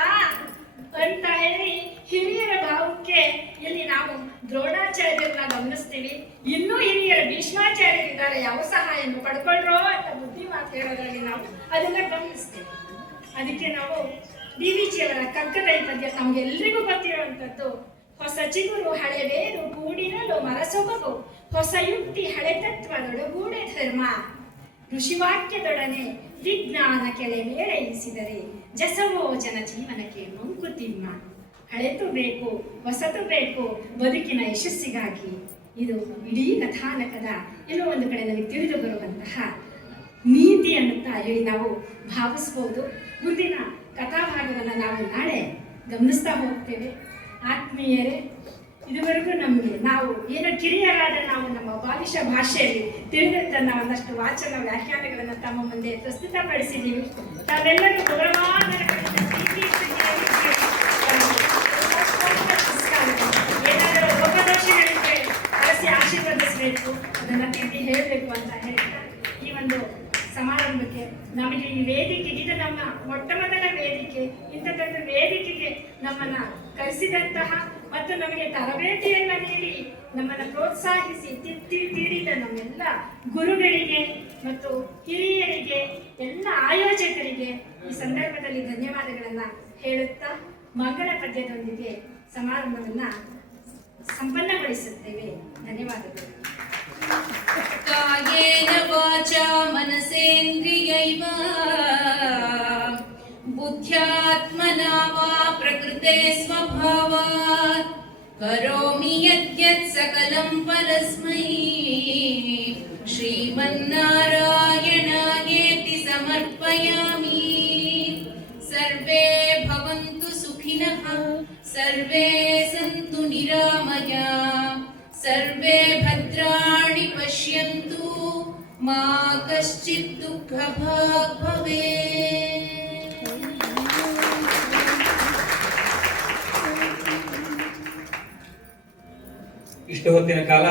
ಅಂತ ಹೇಳಿ ಹಿರಿಯರ ಭಾವಕ್ಕೆ ಇಲ್ಲಿ ನಾವು ದ್ರೋಣಾಚಾರ್ಯರನ್ನ ಗಮನಿಸ್ತೀವಿ. ಇನ್ನೂ ಹಿರಿಯರ ಭೀಷ್ಮಾಚಾರ್ಯರಿದ್ದಾರೆ, ಯಾವ ಸಹಾಯವನ್ನು ಪಡ್ಕೊಳ್ರೋ ಅಂತ ಬುದ್ಧಿ ಮಾತು ಹೇಳೋದ್ರಲ್ಲಿ ನಾವು ಅದನ್ನ ಗಮನಿಸ್ತೀವಿ. ಅದಕ್ಕೆ ನಾವು ಡಿವಿಜಿಯವರ ಕಗ್ಗದ ಪದ್ಯ ನಮ್ಗೆಲ್ರಿಗೂ ಗೊತ್ತಿರುವಂಥದ್ದು, ಹೊಸ ಚಿಗುರು ಹಳೆ ಬೇರು ಕೂಡಿನಲು ಮರಸೊಬಗು, ಹೊಸ ಯುಕ್ತಿ ಹಳೆ ತತ್ವದೊಡಗೂಡೆ ಧರ್ಮ, ಋಷಿವಾಕ್ಯದೊಡನೆ ವಿಜ್ಞಾನ ಕೆಳೆ ಮೇಳೈಸಿದರೆ ಜಸವೋ ಜನ ಜೀವನಕ್ಕೆ ಮಂಕುತಿಮ್ಮ. ಹಳೆತು ಬೇಕು, ಹೊಸತು ಬೇಕು ಬದುಕಿನ ಯಶಸ್ಸಿಗಾಗಿ. ಇದು ಇಡೀ ಕಥಾನಕದ ಎಲ್ಲೋ ಒಂದು ಕಡೆ ನಮಗೆ ತಿಳಿದು ಬರುವಂತಹ ನೀತಿ ಅನ್ನುತ್ತಾ ಹೇಳಿ ನಾವು ಭಾವಿಸ್ಬೋದು. ಮುಂದಿನ ಕಥಾಭಾಗವನ್ನು ನಾವು ನಾಳೆ ಗಮನಿಸ್ತಾ ಹೋಗ್ತೇವೆ. ಆತ್ಮೀಯರೇ, ಇದುವರೆಗೂ ನಮಗೆ ನಾವು ಏನೋ ಕಿರಿಯರಾದ ನಾವು ನಮ್ಮ ಬಾಲಿಶ ಭಾಷೆಯಲ್ಲಿ ತಿಳಿದಂತ ಒಂದಷ್ಟು ವಾಚನ ವ್ಯಾಖ್ಯಾನಗಳನ್ನು ತಮ್ಮ ಮುಂದೆ ಪ್ರಸ್ತುತಪಡಿಸಿದ್ದೀವಿ. ತಾವೆಲ್ಲರೂ ಗೌರವಾದರಗಳಿಂದ ಏನಾದರೂ ಲೋಪದೋಷಗಳಿಗೆ ಬಳಸಿ ಆಶೀರ್ವದಿಸಬೇಕು, ಅದನ್ನು ತಿದ್ದಿ ಹೇಳಬೇಕು ಅಂತ ಹೇಳ್ತಾ ಈ ಒಂದು ಸಮಾರಂಭಕ್ಕೆ ನಮಗೆ ಈ ವೇದಿಕೆ, ಇದು ನಮ್ಮ ಮೊಟ್ಟ ಮೊದಲ ವೇದಿಕೆ. ಇಂಥದ್ದೊಂದು ವೇದಿಕೆಗೆ ನಮ್ಮನ್ನ ಕರೆಸಿದಂತಹ ಮತ್ತು ನಮಗೆ ತರಬೇತಿಯನ್ನ ನೀಡಿ ನಮ್ಮನ್ನು ಪ್ರೋತ್ಸಾಹಿಸಿ ತೀಡಿದ ನಮ್ಮೆಲ್ಲ ಗುರುಗಳಿಗೆ ಮತ್ತು ಹಿರಿಯರಿಗೆ, ಎಲ್ಲ ಆಯೋಜಕರಿಗೆ ಈ ಸಂದರ್ಭದಲ್ಲಿ ಧನ್ಯವಾದಗಳನ್ನ ಹೇಳುತ್ತಾ ಮಂಗಳ ಪದ್ಯದೊಂದಿಗೆ ಸಮಾರಂಭವನ್ನ ಸಂಪನ್ನಗೊಳಿಸುತ್ತೇವೆ. ಧನ್ಯವಾದಗಳು. ಕಾಯೇನ ವಾಚಾ ಮನಸೇಂದ್ರಿಯೈವ ಬುದ್ಧ್ಯಾತ್ಮನಾ ವಾ ಪ್ರಕೃತೆ ಸ್ವಭಾವಾತ್ ಕರೋಮಿ ಯದ್ಯತ್ ಸಕಲಂ ಪರಸ್ಮೈ ಶ್ರೀಮನ್ನಾರಾಯಣಾಯೇತಿ ಸಮರ್ಪಯಾಮಿ. ಸರ್ವೇ ಭವಂತು ಸುಖಿನಃ, ಸರ್ವೇ ಸಂತು ನಿರಾಮಯಾಃ, ಸರ್ವೇ ಭದ್ರಾಣಿ ಪಶ್ಯಂತು, ಮಾ ಕಶ್ಚಿತ್ ದುಃಖಭಾಗ್ ಭವೇತ್. ಇಷ್ಟು ಹೊತ್ತಿನ ಕಾಲ